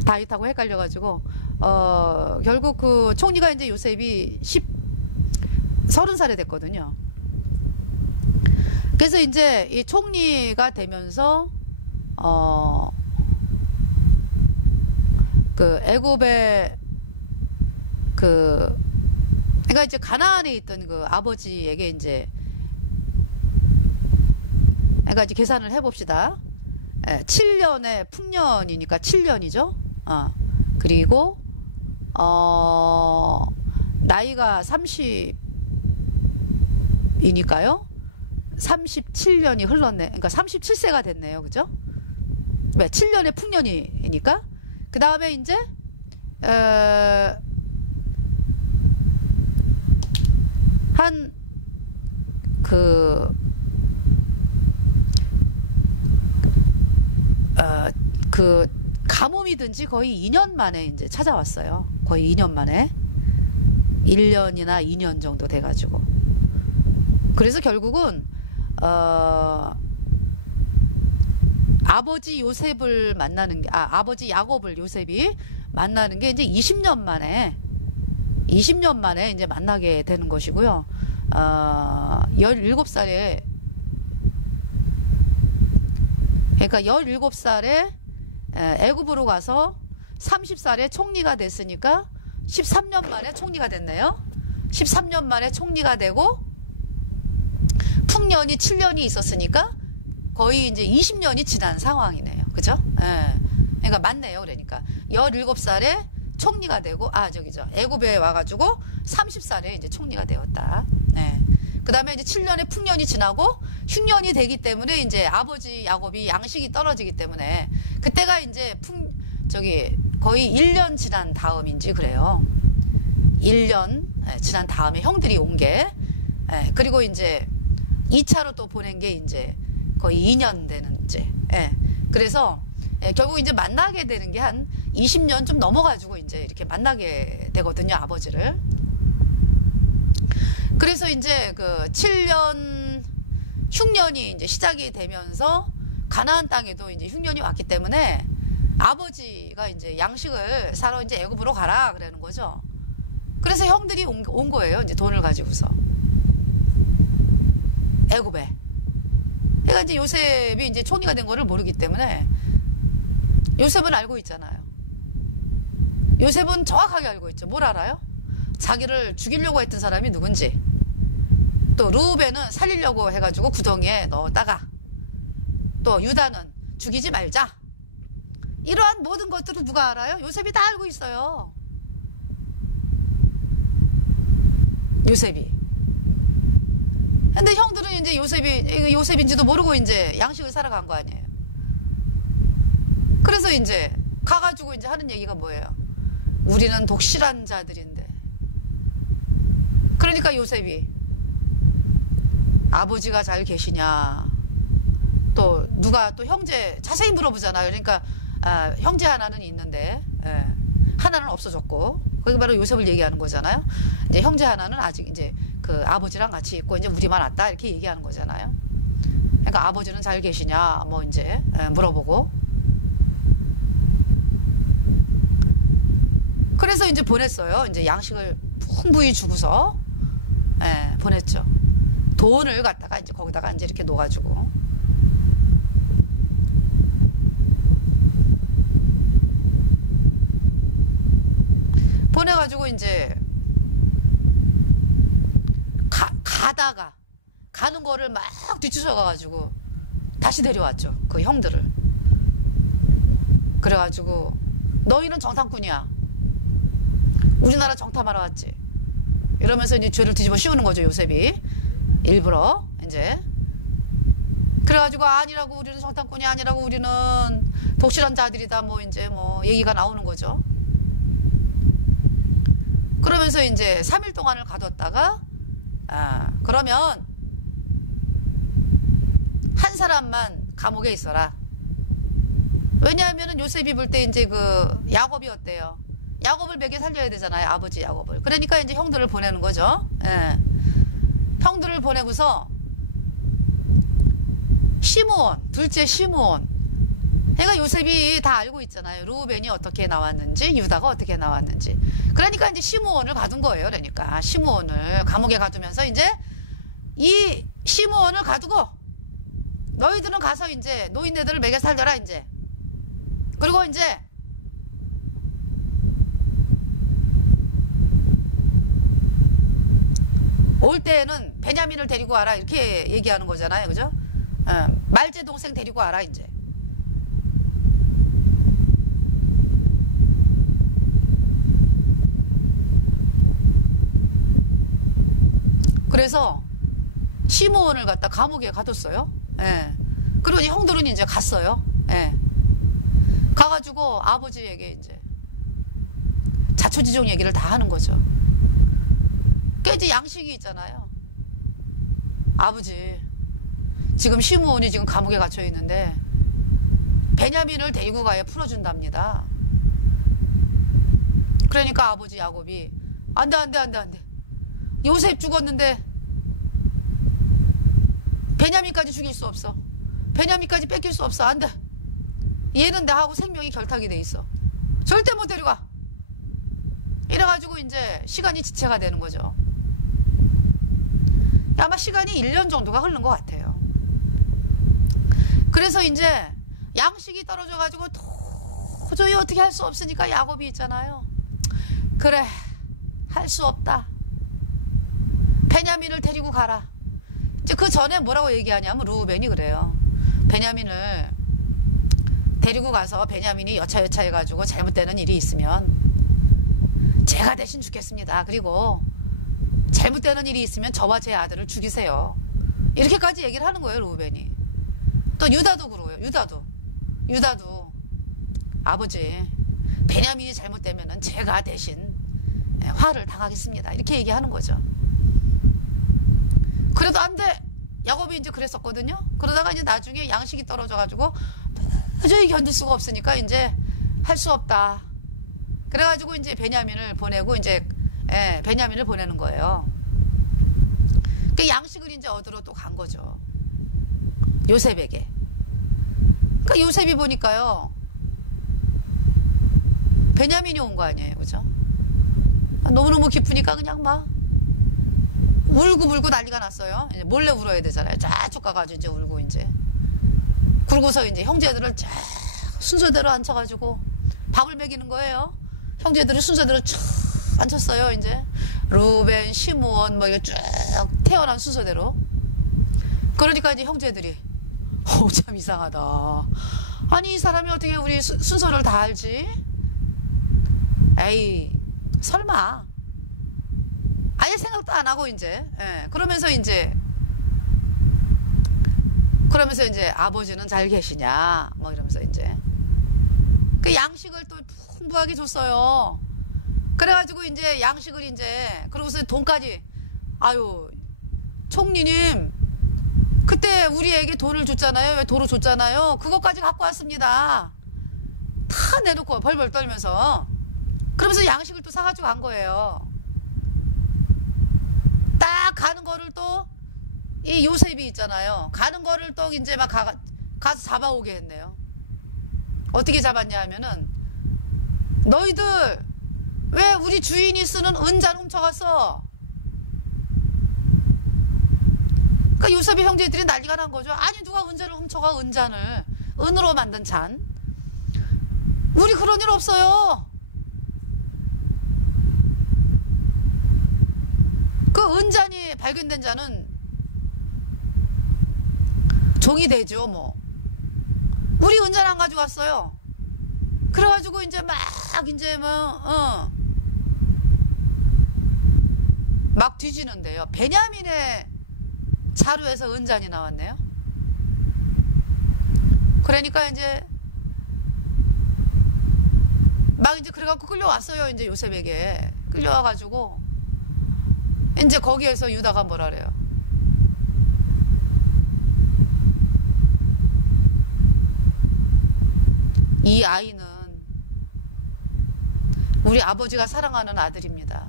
다윗하고 헷갈려가지고 결국 그 총리가 이제 요셉이 30살에 됐거든요. 그래서 이제 이 총리가 되면서 그 애굽의 그러니까 이제 가나안에 있던 그 아버지에게 이제 그러니까 이제 계산을 해봅시다. 7년의 풍년이니까 7년이죠. 그리고 나이가 30이니까요. 37년이 흘렀네. 그러니까 37세가 됐네요. 그죠? 왜? 7년의 풍년이니까. 그 다음에 이제 한 그 가뭄이든지 거의 2년 만에 이제 찾아왔어요. 거의 2년 만에 1년이나 2년 정도 돼가지고 그래서 결국은 아버지 요셉을 만나는 게 아버지 야곱을 요셉이 만나는 게 이제 20년 만에 이제 만나게 되는 것이고요. 17살에 그러니까 17살에 애굽으로 가서 30살에 총리가 됐으니까 13년 만에 총리가 됐네요. 13년 만에 총리가 되고 풍년이 7년이 있었으니까 거의 이제 20년이 지난 상황이네요. 그죠? 예. 그러니까 맞네요. 그러니까 17살에 총리가 되고 애굽에 와가지고 30살에 이제 총리가 되었다. 네. 그 다음에 이제 7년의 풍년이 지나고 흉년이 되기 때문에 이제 아버지 야곱이 양식이 떨어지기 때문에 그때가 이제 거의 1년 지난 다음인지 그래요. 1년 지난 다음에 형들이 온 게, 그리고 이제 2차로 또 보낸 게 이제 거의 2년 되는 이제, 그래서 결국 이제 만나게 되는 게 한 20년 좀 넘어가지고 이제 이렇게 만나게 되거든요, 아버지를. 그래서 이제 그 7년 흉년이 이제 시작이 되면서 가나안 땅에도 이제 흉년이 왔기 때문에 아버지가 이제 양식을 사러 이제 애굽으로 가라 그러는 거죠. 그래서 형들이 온 거예요. 이제 돈을 가지고서 애굽에. 그러니까 이제 요셉이 이제 총리가 된 거를 모르기 때문에 요셉은 알고 있잖아요. 요셉은 정확하게 알고 있죠. 뭘 알아요? 자기를 죽이려고 했던 사람이 누군지. 또 르우벤은 살리려고 해가지고 구덩이에 넣었다가 또 유다는 죽이지 말자. 이러한 모든 것들을 누가 알아요? 요셉이 다 알고 있어요. 요셉이. 근데 형들은 이제 요셉인지도 모르고 이제 양식을 사러 간 거 아니에요. 그래서 이제 가가지고 이제 하는 얘기가 뭐예요? 우리는 독실한 자들인데. 그러니까 요셉이 아버지가 잘 계시냐. 또 누가 또 형제 자세히 물어보잖아요. 그러니까 형제 하나는 있는데 하나는 없어졌고 거기 바로 요셉을 얘기하는 거잖아요. 이제 형제 하나는 아직 이제 그 아버지랑 같이 있고 이제 우리만 왔다 이렇게 얘기하는 거잖아요. 그러니까 아버지는 잘 계시냐 뭐 이제 물어보고 그래서 이제 보냈어요. 이제 양식을 풍부히 주고서 보냈죠. 돈을 갖다가 이제 거기다가 이제 이렇게 놓아가지고 보내가지고 이제 가다가 가는 거를 막 뒤쫓아가가지고 다시 데려왔죠. 그 형들을. 그래가지고 너희는 정탐꾼이야. 우리나라 정탐하러 왔지. 이러면서 이제 죄를 뒤집어 씌우는 거죠, 요셉이. 일부러 이제. 그래가지고 아니라고 우리는 정탐꾼이 아니라고 우리는 독실한 자들이다 뭐 이제 뭐 얘기가 나오는 거죠. 그러면서 이제 3일 동안을 가뒀다가 그러면 한 사람만 감옥에 있어라. 왜냐하면은 요셉이 볼 때 이제 그 야곱이 어때요? 야곱을 먹여 살려야 되잖아요. 아버지 야곱을. 그러니까 이제 형들을 보내는 거죠. 형들을 보내고서 시므온, 둘째 시므온. 그러니까 요셉이 다 알고 있잖아요. 르우벤이 어떻게 나왔는지, 유다가 어떻게 나왔는지. 그러니까 이제 시므온을 가둔 거예요. 그러니까 시므온을 감옥에 가두면서 이제 이 시므온을 가두고 너희들은 가서 이제 노인네들을 먹여 살려라 이제. 그리고 이제 올 때에는 베냐민을 데리고 와라 이렇게 얘기하는 거잖아요. 그죠? 말제 동생 데리고 와라 이제. 그래서 시므온을 갖다 감옥에 가뒀어요. 그리고 형들은 이제 갔어요. 가가지고 아버지에게 이제 자초지종 얘기를 다 하는 거죠. 깨지 양식이 있잖아요. 아버지, 지금 시므온이 지금 감옥에 갇혀 있는데 베냐민을 데리고 가야 풀어준답니다. 그러니까 아버지 야곱이 안돼. 요셉 죽었는데 베냐민까지 죽일 수 없어. 베냐민까지 뺏길 수 없어. 안돼. 얘는 나하고 생명이 결탁이 돼 있어. 절대 못 데려가. 이래가지고 이제 시간이 지체가 되는 거죠. 아마 시간이 1년 정도가 흐른 것 같아요. 그래서 이제 양식이 떨어져가지고 도저히 어떻게 할 수 없으니까 야곱이 있잖아요. 그래, 할 수 없다. 베냐민을 데리고 가라. 이제 그 전에 뭐라고 얘기하냐면 르우벤이 그래요. 베냐민을 데리고 가서 베냐민이 여차여차 해가지고 잘못되는 일이 있으면 제가 대신 죽겠습니다. 그리고 잘못되는 일이 있으면 저와 제 아들을 죽이세요. 이렇게까지 얘기를 하는 거예요, 르우벤이. 또 유다도 그러고요. 유다도 아버지 베냐민이 잘못되면은 제가 대신 화를 당하겠습니다. 이렇게 얘기하는 거죠. 그래도 안 돼. 야곱이 이제 그랬었거든요. 그러다가 이제 나중에 양식이 떨어져가지고 도저히 견딜 수가 없으니까 이제 할 수 없다. 그래가지고 이제 베냐민을 보내고 이제 베냐민을 보내는 거예요. 그 양식을 이제 얻으러 또 간 거죠. 요셉에게. 그러니까 요셉이 보니까요. 베냐민이 온 거 아니에요, 그죠? 너무너무 기쁘니까 그냥 막 울고 난리가 났어요. 이제 몰래 울어야 되잖아요. 쫙쭉 가가지고 이제 울고 이제. 그러고서 이제 형제들을 쫙 순서대로 앉혀가지고 밥을 먹이는 거예요. 형제들이 순서대로 쫙 앉혔어요. 이제 루벤, 시므온 뭐 이거 쭉 태어난 순서대로. 그러니까 이제 형제들이 참 이상하다. 아니 이 사람이 어떻게 우리 순서를 다 알지? 에이 설마. 아예 생각도 안 하고 이제 그러면서 이제 아버지는 잘 계시냐 뭐 이러면서 이제 그 양식을 또 풍부하게 줬어요. 그래가지고 이제 양식을 이제 그러고서 돈까지 아유 총리님 그때 우리에게 돈을 줬잖아요. 왜 도로 줬잖아요. 그것까지 갖고 왔습니다. 다 내놓고 벌벌 떨면서 그러면서 양식을 또 사가지고 간 거예요. 딱 가는 거를 또 이 요셉이 있잖아요. 가는 거를 또 이제 막 가서 잡아오게 했네요. 어떻게 잡았냐 하면은 너희들 왜 우리 주인이 쓰는 은잔 훔쳐갔어? 그러니까 요셉의 형제들이 난리가 난 거죠. 아니 누가 은잔을 훔쳐가 은잔을 은으로 만든 잔 우리 그런 일 없어요. 그 은잔이 발견된 자는 종이 되죠 뭐. 우리 은잔 안 가져갔어요. 그래가지고 이제 막 뒤지는데요. 베냐민의 자루에서 은잔이 나왔네요. 그러니까 이제 막 이제 그래갖고 끌려왔어요. 이제 요셉에게 끌려와가지고 이제 거기에서 유다가 뭐라 그래요. 이 아이는 우리 아버지가 사랑하는 아들입니다.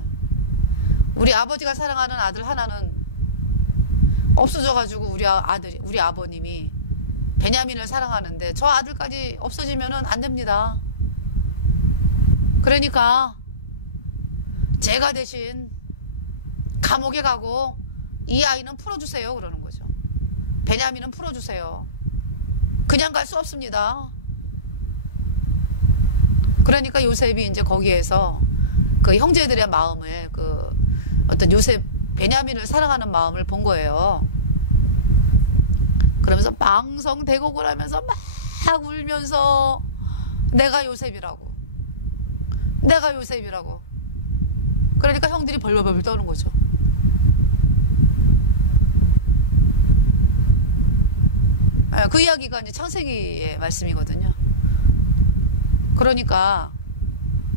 우리 아버지가 사랑하는 아들 하나는 없어져가지고 우리 아버님이 베냐민을 사랑하는데 저 아들까지 없어지면은 안 됩니다. 그러니까 제가 대신 감옥에 가고 이 아이는 풀어주세요 그러는 거죠. 베냐민은 풀어주세요. 그냥 갈 수 없습니다. 그러니까 요셉이 이제 거기에서 그 형제들의 마음을 그 어떤 베냐민을 사랑하는 마음을 본 거예요. 그러면서 망성대곡을 하면서 막 울면서 내가 요셉이라고. 그러니까 형들이 벌벌벌 떠는 거죠. 그 이야기가 이제 창세기의 말씀이거든요. 그러니까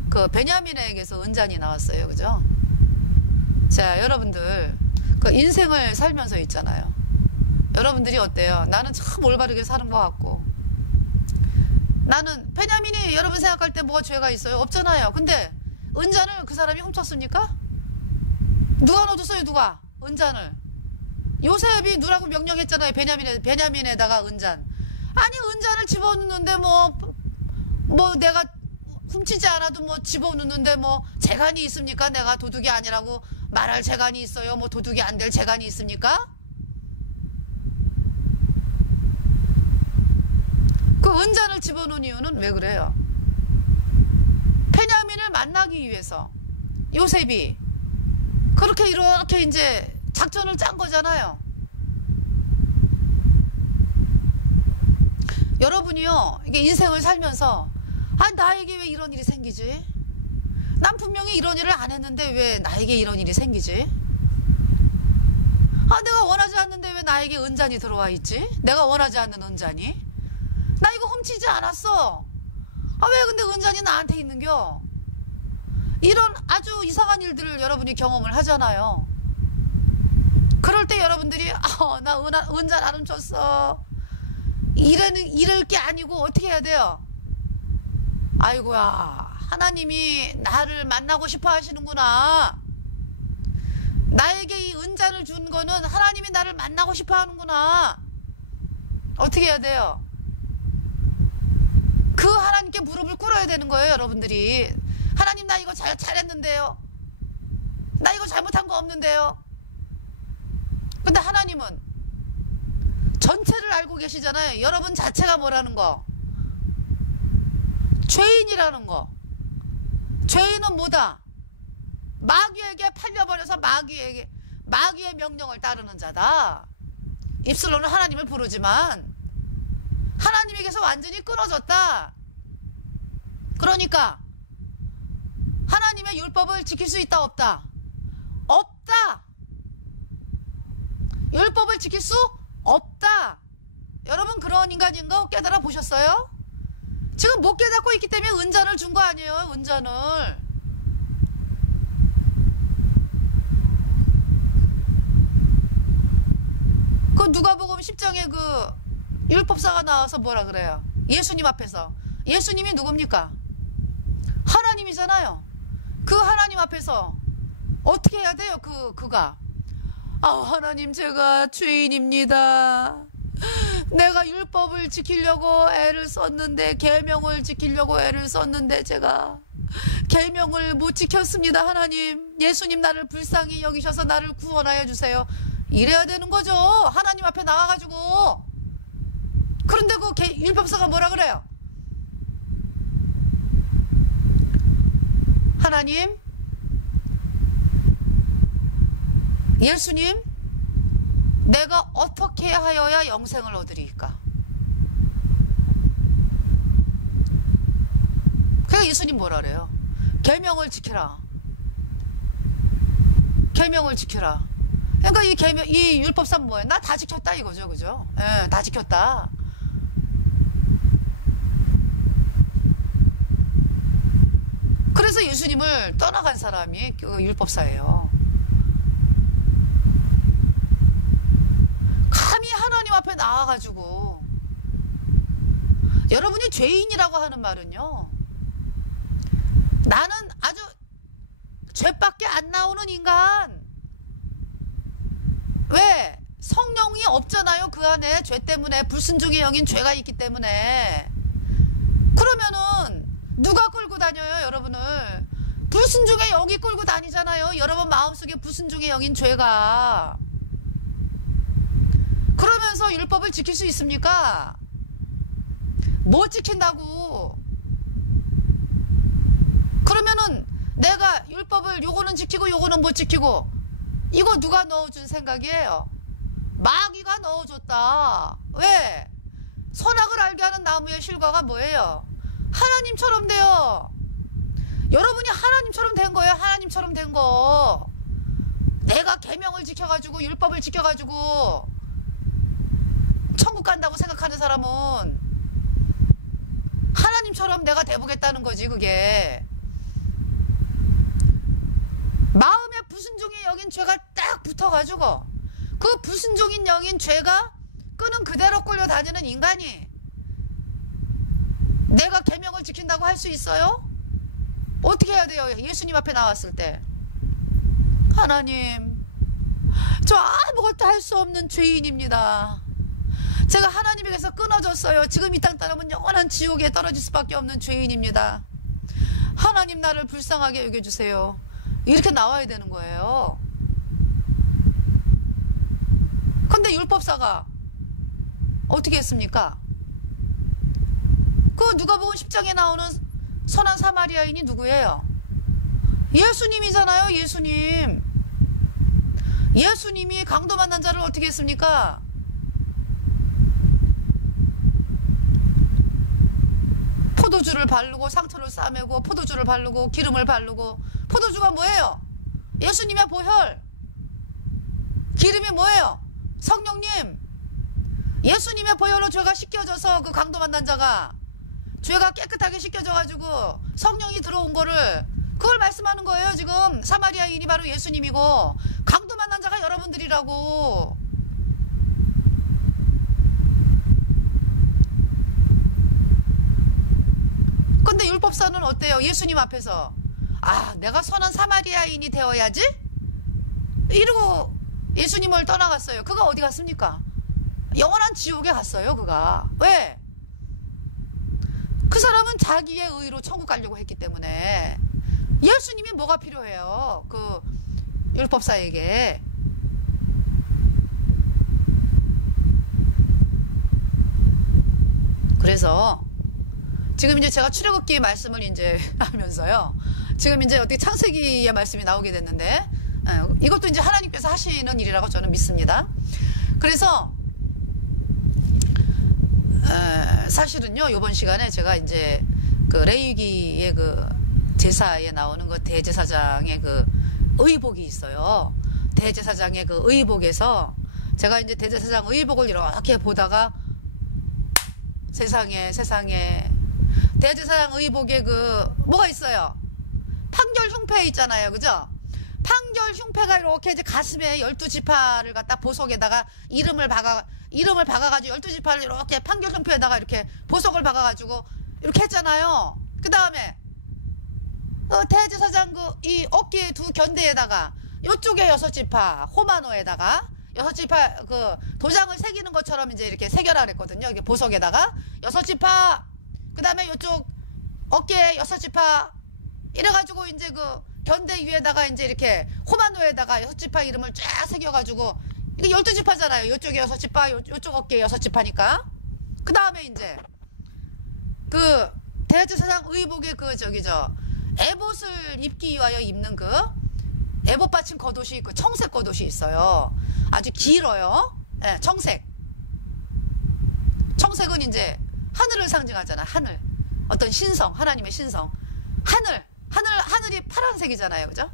그 베냐민에게서 은잔이 나왔어요. 그죠? 자, 여러분들 그 인생을 살면서 있잖아요. 여러분들이 어때요? 나는 참 올바르게 사는 것 같고 나는 베냐민이 여러분 생각할 때 뭐가 죄가 있어요? 없잖아요. 근데 은잔을 그 사람이 훔쳤습니까? 누가 넣어줬어요? 누가? 은잔을 요셉이 누라고 명령했잖아요. 베냐민에다가 은잔. 아니 은잔을 집어넣는데 뭐 내가 훔치지 않아도 뭐 집어넣는데 뭐 재간이 있습니까? 내가 도둑이 아니라고 말할 재간이 있어요? 뭐 도둑이 안 될 재간이 있습니까? 그 은잔을 집어넣은 이유는 왜 그래요? 베냐민을 만나기 위해서 요셉이 그렇게 이렇게 이제 작전을 짠 거잖아요. 여러분이요, 이게 인생을 살면서, 아, 나에게 왜 이런 일이 생기지? 난 분명히 이런 일을 안 했는데 왜 나에게 이런 일이 생기지? 아, 내가 원하지 않는데 왜 나에게 은잔이 들어와 있지? 내가 원하지 않는 은잔이? 나 이거 훔치지 않았어. 아, 왜 근데 은잔이 나한테 있는겨? 이런 아주 이상한 일들을 여러분이 경험을 하잖아요. 그럴 때 여러분들이, 나 은잔 안 훔쳤어. 이럴 게 아니고 어떻게 해야 돼요? 아이고야, 하나님이 나를 만나고 싶어 하시는구나. 나에게 이 은잔을 준 거는 하나님이 나를 만나고 싶어 하는구나. 어떻게 해야 돼요? 그 하나님께 무릎을 꿇어야 되는 거예요, 여러분들이. 하나님, 나 이거 잘했는데요. 나 이거 잘못한 거 없는데요. 근데 하나님은 전체를 알고 계시잖아요. 여러분 자체가 뭐라는 거? 죄인이라는 거. 죄인은 뭐다? 마귀에게 팔려버려서 마귀의 명령을 따르는 자다. 입술로는 하나님을 부르지만 하나님에게서 완전히 끊어졌다. 그러니까 하나님의 율법을 지킬 수 있다, 없다? 없다. 율법을 지킬 수 없다. 여러분, 그런 인간인 거 깨달아 보셨어요? 지금 못 깨닫고 있기 때문에 은잔을 준 거 아니에요, 은잔을. 그 누가복음 10장에 그 율법사가 나와서 뭐라 그래요? 예수님 앞에서. 예수님이 누굽니까? 하나님이잖아요. 그 하나님 앞에서 어떻게 해야 돼요? 그가 하나님, 제가 죄인입니다. 내가 율법을 지키려고 애를 썼는데, 계명을 지키려고 애를 썼는데 제가 계명을 못 지켰습니다. 하나님, 예수님 나를 불쌍히 여기셔서 나를 구원하여 주세요. 이래야 되는 거죠. 하나님 앞에 나와가지고. 그런데 그 율법사가 뭐라 그래요? 하나님, 예수님, 내가 어떻게 하여야 영생을 얻으리까? 그래서 예수님 뭐라 그래요? 계명을 지켜라. 계명을 지켜라. 그러니까 이 율법사는 뭐예요? 나 다 지켰다 이거죠, 그죠? 예, 다 지켰다. 그래서 예수님을 떠나간 사람이 그 율법사예요. 감히 하나님 앞에 나와가지고, 여러분이 죄인이라고 하는 말은요, 나는 아주 죄밖에 안 나오는 인간. 왜? 성령이 없잖아요. 그 안에 죄 때문에, 불순종의 영인 죄가 있기 때문에. 그러면은 누가 끌고 다녀요, 여러분을? 불순종의 영이 끌고 다니잖아요. 여러분 마음속에 불순종의 영인 죄가. 그러면서 율법을 지킬 수 있습니까? 못 지킨다고. 그러면은 내가 율법을 요거는 지키고 요거는 못 지키고, 이거 누가 넣어준 생각이에요? 마귀가 넣어줬다. 왜? 선악을 알게 하는 나무의 실과가 뭐예요? 하나님처럼 돼요. 여러분이 하나님처럼 된 거예요. 하나님처럼 된 거. 내가 계명을 지켜가지고, 율법을 지켜가지고 천국 간다고 생각하는 사람은 하나님처럼 내가 돼보겠다는 거지, 그게. 마음에 불순종의 영인 죄가 딱 붙어가지고, 그 불순종인 영인 죄가 끄는 그대로 끌려다니는 인간이 내가 계명을 지킨다고 할 수 있어요? 어떻게 해야 돼요? 예수님 앞에 나왔을 때, 하나님, 저 아무것도 할 수 없는 죄인입니다. 제가 하나님에게서 끊어졌어요. 지금 이 땅 따르면 영원한 지옥에 떨어질 수밖에 없는 죄인입니다. 하나님, 나를 불쌍하게 여겨주세요. 이렇게 나와야 되는 거예요. 근데 율법사가 어떻게 했습니까? 그 누가복음 10장에 나오는 선한 사마리아인이 누구예요? 예수님이잖아요. 예수님. 예수님이 강도 만난 자를 어떻게 했습니까? 포도주를 바르고 상처를 싸매고 포도주를 바르고 기름을 바르고. 포도주가 뭐예요? 예수님의 보혈. 기름이 뭐예요? 성령님. 예수님의 보혈로 죄가 씻겨져서 그 강도 만난 자가 죄가 깨끗하게 씻겨져가지고 성령이 들어온 거를, 그걸 말씀하는 거예요. 지금 사마리아인이 바로 예수님이고 강도 만난 자가 여러분들이라고. 근데 율법사는 어때요? 예수님 앞에서 아, 내가 선한 사마리아인이 되어야지? 이러고 예수님을 떠나갔어요. 그가 어디 갔습니까? 영원한 지옥에 갔어요. 그가. 왜? 그 사람은 자기의 의로 천국 가려고 했기 때문에. 예수님이 뭐가 필요해요? 그 율법사에게. 그래서 지금 이제 제가 출애굽기 말씀을 이제 하면서요. 지금 이제 어떻게 창세기의 말씀이 나오게 됐는데, 이것도 이제 하나님께서 하시는 일이라고 저는 믿습니다. 그래서 사실은요, 이번 시간에 제가 이제 그 레위기의 그 제사에 나오는 그 대제사장의 그 의복이 있어요. 대제사장의 그 의복에서 제가 이제 대제사장 의복을 이렇게 보다가 세상에 대제사장 의복에 그 뭐가 있어요? 판결 흉패 있잖아요. 그죠? 판결 흉패가 이렇게 이제 가슴에 12지파를 갖다 보석에다가 이름을 박아가지고 12지파를 이렇게 판결 흉패에다가 이렇게 보석을 박아가지고 이렇게 했잖아요. 그 다음에 대제사장 그 이 어깨 두 견대에다가 이쪽에 6지파 호마노에다가 6지파 그 도장을 새기는 것처럼 이제 이렇게 새겨라 그랬거든요. 이게 보석에다가 6지파, 그 다음에 이쪽 어깨에 6지파 이래가지고 이제 그 견대 위에다가 이제 이렇게 호마노에다가 6지파 이름을 쫙 새겨가지고, 이게 12지파잖아요. 이쪽에 6지파, 이쪽 어깨에 6지파니까. 그 다음에 이제 그 대제사장 의복의 그 에봇을 입기 위하여 입는 그 에봇 받침 겉옷이, 그 청색 겉옷이 있어요. 아주 길어요. 네, 청색. 청색은 이제 하늘을 상징하잖아. 하늘. 어떤 신성, 하나님의 신성. 하늘이 파란색이잖아요. 그죠?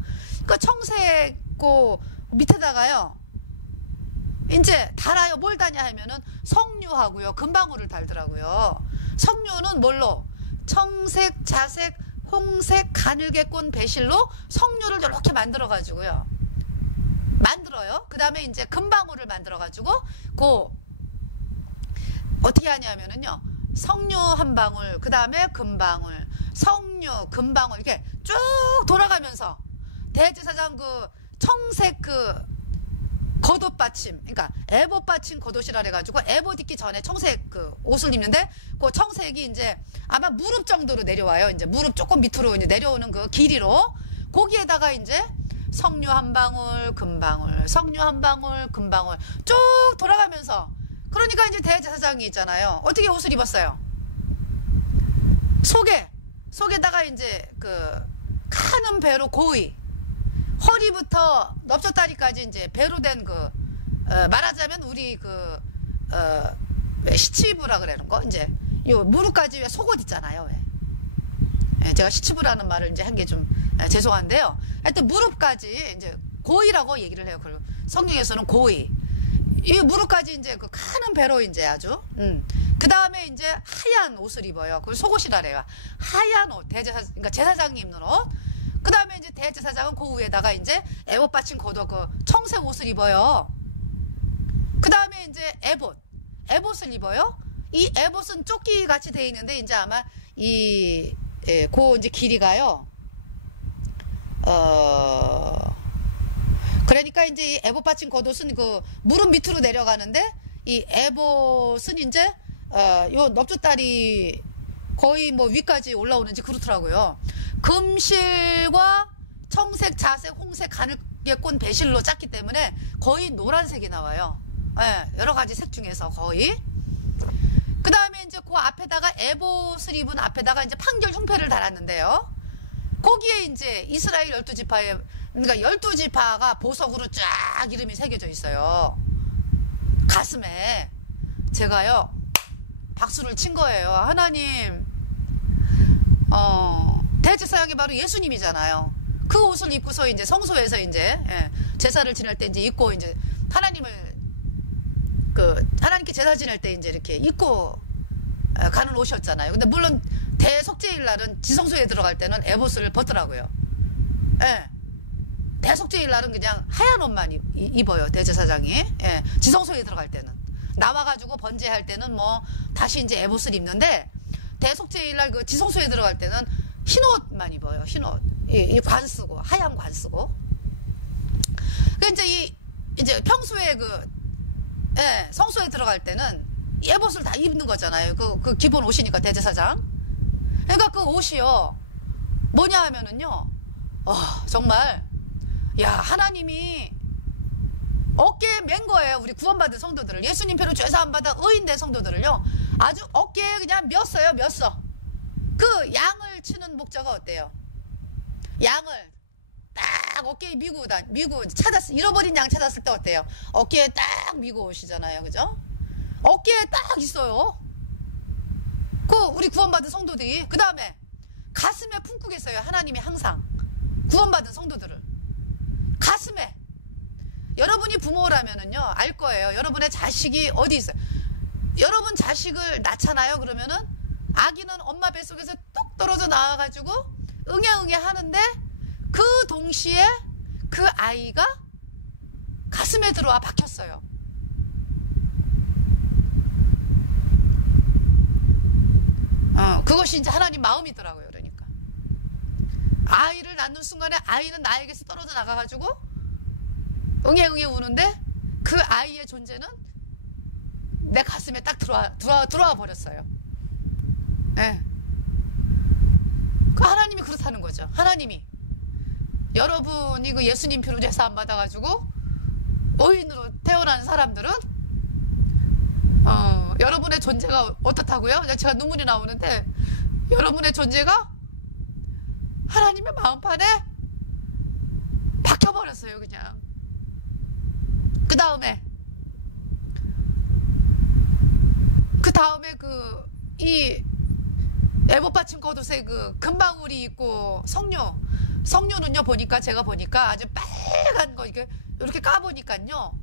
그 청색 고 밑에다가요, 이제 달아요. 뭘 다냐 하면은 석류하고요, 금방울을 달더라고요. 석류는 뭘로? 청색, 자색, 홍색, 가늘게꼰 배실로 석류를 이렇게 만들어가지고요. 만들어요. 그 다음에 이제 금방울을 만들어가지고, 어떻게 하냐면은요, 석류 한 방울, 그 다음에 금방울, 석류, 금방울, 이렇게 쭉 돌아가면서 대제사장 그 청색 그 겉옷 받침, 그러니까 에봇 받침 겉옷이라 그래가지고 에봇 입기 전에 청색 그 옷을 입는데, 그 청색이 이제 아마 무릎 정도로 내려와요. 이제 무릎 조금 밑으로 이제 내려오는 그 길이로, 거기에다가 이제 석류 한 방울, 금방울, 석류 한 방울, 금방울 쭉 돌아가면서, 그러니까 이제 대제사장이 있잖아요. 어떻게 옷을 입었어요? 속에다가 이제 그 가는 배로 고의, 허리부터 넓적다리까지 이제 배로 된 그 말하자면 우리 그 시치부라 그러는 거, 이제 요 무릎까지 왜 속옷 있잖아요. 왜. 제가 시치부라는 말을 이제 한 게 좀 죄송한데요. 하여튼 무릎까지 이제 고의라고 얘기를 해요. 그리고 성경에서는 고의. 이 무릎까지 이제 그 가는 배로 이제 아주, 그 다음에 이제 하얀 옷을 입어요. 그걸 속옷이라 그래요. 하얀 옷, 그러니까 제사장이 입는 옷. 그 다음에 이제 대제사장은 그 위에다가 이제 에봇 받침 겉옷, 그 청색 옷을 입어요. 그 다음에 이제 에봇을 입어요. 이 에봇은 조끼 같이 돼 있는데, 이제 아마 그 이제 길이가요. 그러니까 이제 이 에봇 받침 겉옷은 그 무릎 밑으로 내려가는데, 이 에봇은 이제 요 넓적다리 거의 뭐 위까지 올라오는지 그렇더라고요. 금실과 청색, 자색, 홍색, 가늘게꼰 배실로 짰기 때문에 거의 노란색이 나와요. 네, 여러 가지 색 중에서 거의. 그 다음에 이제 그 앞에다가 에봇을 입은 앞에다가 이제 판결 흉패를 달았는데요. 거기에 이제 이스라엘 12지파에, 그러니까 12지파가 보석으로 쫙 이름이 새겨져 있어요. 가슴에. 제가요, 박수를 친 거예요. 하나님, 대제사장이 바로 예수님이잖아요. 그 옷을 입고서 이제 성소에서 이제 제사를 지낼 때 이제 입고 이제 하나님께 제사 지낼 때 이제 이렇게 입고 가는 옷이었잖아요. 근데 물론 대속죄일 날은 지성소에 들어갈 때는 에봇을 벗더라고요. 예. 대속죄일 날은 그냥 하얀 옷만 입어요. 대제사장이. 예. 지성소에 들어갈 때는. 나와가지고 번제할 때는 뭐 다시 이제 에봇을 입는데 대속죄일 날 그 지성소에 들어갈 때는 흰 옷만 입어요. 흰 옷. 이 관 쓰고 하얀 관 쓰고. 그 이제 평소에 성소에 들어갈 때는 에봇을 다 입는 거잖아요. 그 기본 옷이니까 대제사장. 그러니까 그 옷이요. 뭐냐 하면은요. 정말 야 하나님이 어깨에 맨 거예요. 우리 구원받은 성도들을. 예수님 표로 죄사함 받아 의인된 성도들을요. 아주 어깨에 그냥 맸어. 그 양을 치는 목자가 어때요? 양을 딱 어깨에 미고 잃어버린 양 찾았을 때 어때요? 어깨에 딱 미고 오시잖아요. 그죠? 어깨에 딱 있어요. 우리 구원받은 성도들이. 그 다음에 가슴에 품고 계세요. 하나님이 항상 구원받은 성도들을 가슴에. 여러분이 부모라면은요 알 거예요. 여러분의 자식이 어디 있어요? 여러분 자식을 낳잖아요. 그러면은 아기는 엄마 뱃속에서 뚝 떨어져 나와가지고 응애 하는데 그 동시에 그 아이가 가슴에 들어와 박혔어요. 그것이 이제 하나님 마음이더라고요. 그러니까 아이를 낳는 순간에 아이는 나에게서 떨어져 나가가지고 응애 우는데 그 아이의 존재는 내 가슴에 딱 들어와 버렸어요. 네. 하나님이 그렇다는 거죠. 하나님이 여러분이 그 예수님 피로 죄사 안 받아가지고 의인으로 태어난 사람들은 여러분의 존재가 어떻다고요? 제가 눈물이 나오는데 여러분의 존재가 하나님의 마음판에 박혀버렸어요. 그냥. 그 다음에 이 에봇 받침 겉옷에 그 금방울이 있고 석류는요 제가 보니까 아주 빨간 거 이렇게 까보니까요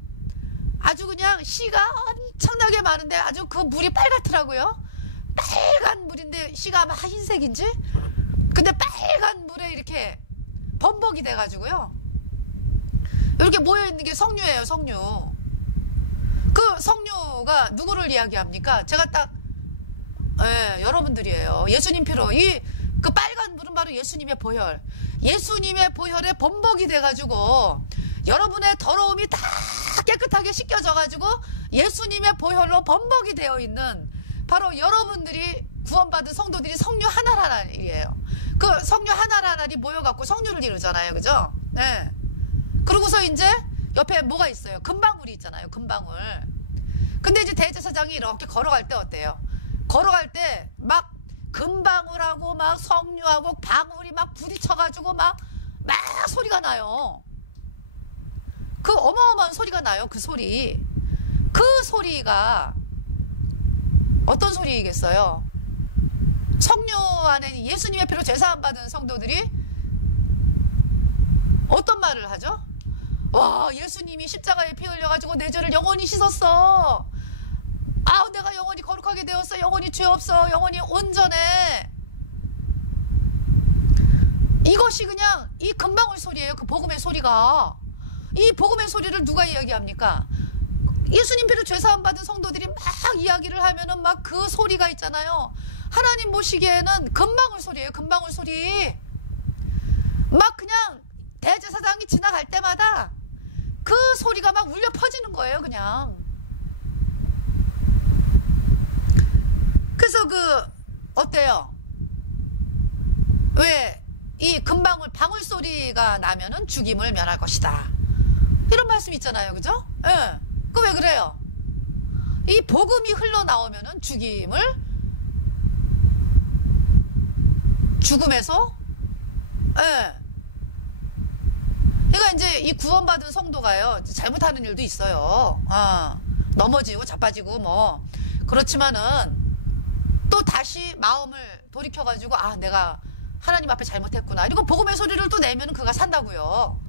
아주 그냥 씨가 엄청나게 많은데 아주 그 물이 빨갛더라고요. 빨간 물인데 씨가 아마 흰색인지. 근데 빨간 물에 이렇게 범벅이 돼가지고요. 이렇게 모여있는 게 석류예요. 석류. 그 석류가 누구를 이야기합니까? 제가 딱 여러분들이에요. 예수님 피로 그 빨간 물은 바로 예수님의 보혈. 예수님의 보혈에 범벅이 돼가지고 여러분의 더러움이 다 깨끗하게 씻겨져가지고 예수님의 보혈로 범벅이 되어 있는 바로 여러분들이 구원받은 성도들이 석류 하나하나이에요. 그 석류 하나하나이 모여갖고 석류를 이루잖아요. 그죠? 네. 그러고서 이제 옆에 뭐가 있어요? 금방울이 있잖아요. 금방울. 근데 이제 대제사장이 이렇게 걸어갈 때 어때요? 걸어갈 때 막 금방울하고 막 석류하고 방울이 막 부딪혀가지고 막 소리가 나요. 그 어마어마한 소리가 나요. 그 소리. 그 소리가 어떤 소리이겠어요? 석류 안에 예수님의 피로 죄사함 받은 성도들이 어떤 말을 하죠? 와, 예수님이 십자가에 피 흘려가지고 내 죄를 영원히 씻었어. 내가 영원히 거룩하게 되었어. 영원히 죄 없어. 영원히 온전해. 이것이 그냥 이 금방울 소리예요. 그 복음의 소리가. 이 복음의 소리를 누가 이야기합니까? 예수님 피로 죄사함 받은 성도들이 막 이야기를 하면은 막 그 소리가 있잖아요. 하나님 보시기에는 금방울 소리예요. 금방울 소리. 막 그냥 대제사장이 지나갈 때마다 그 소리가 막 울려 퍼지는 거예요. 그냥. 그래서 어때요? 왜 이 금방울 방울 소리가 나면은 죽임을 면할 것이다. 이런 말씀 있잖아요. 그죠? 예. 그 왜 그래요? 이 복음이 흘러나오면은 죽음에서 그러니까 이제 이 구원받은 성도가요 잘못하는 일도 있어요. 넘어지고 자빠지고 뭐 그렇지만은 또 다시 마음을 돌이켜가지고 아 내가 하나님 앞에 잘못했구나 이러고 복음의 소리를 또 내면 그가 산다고요.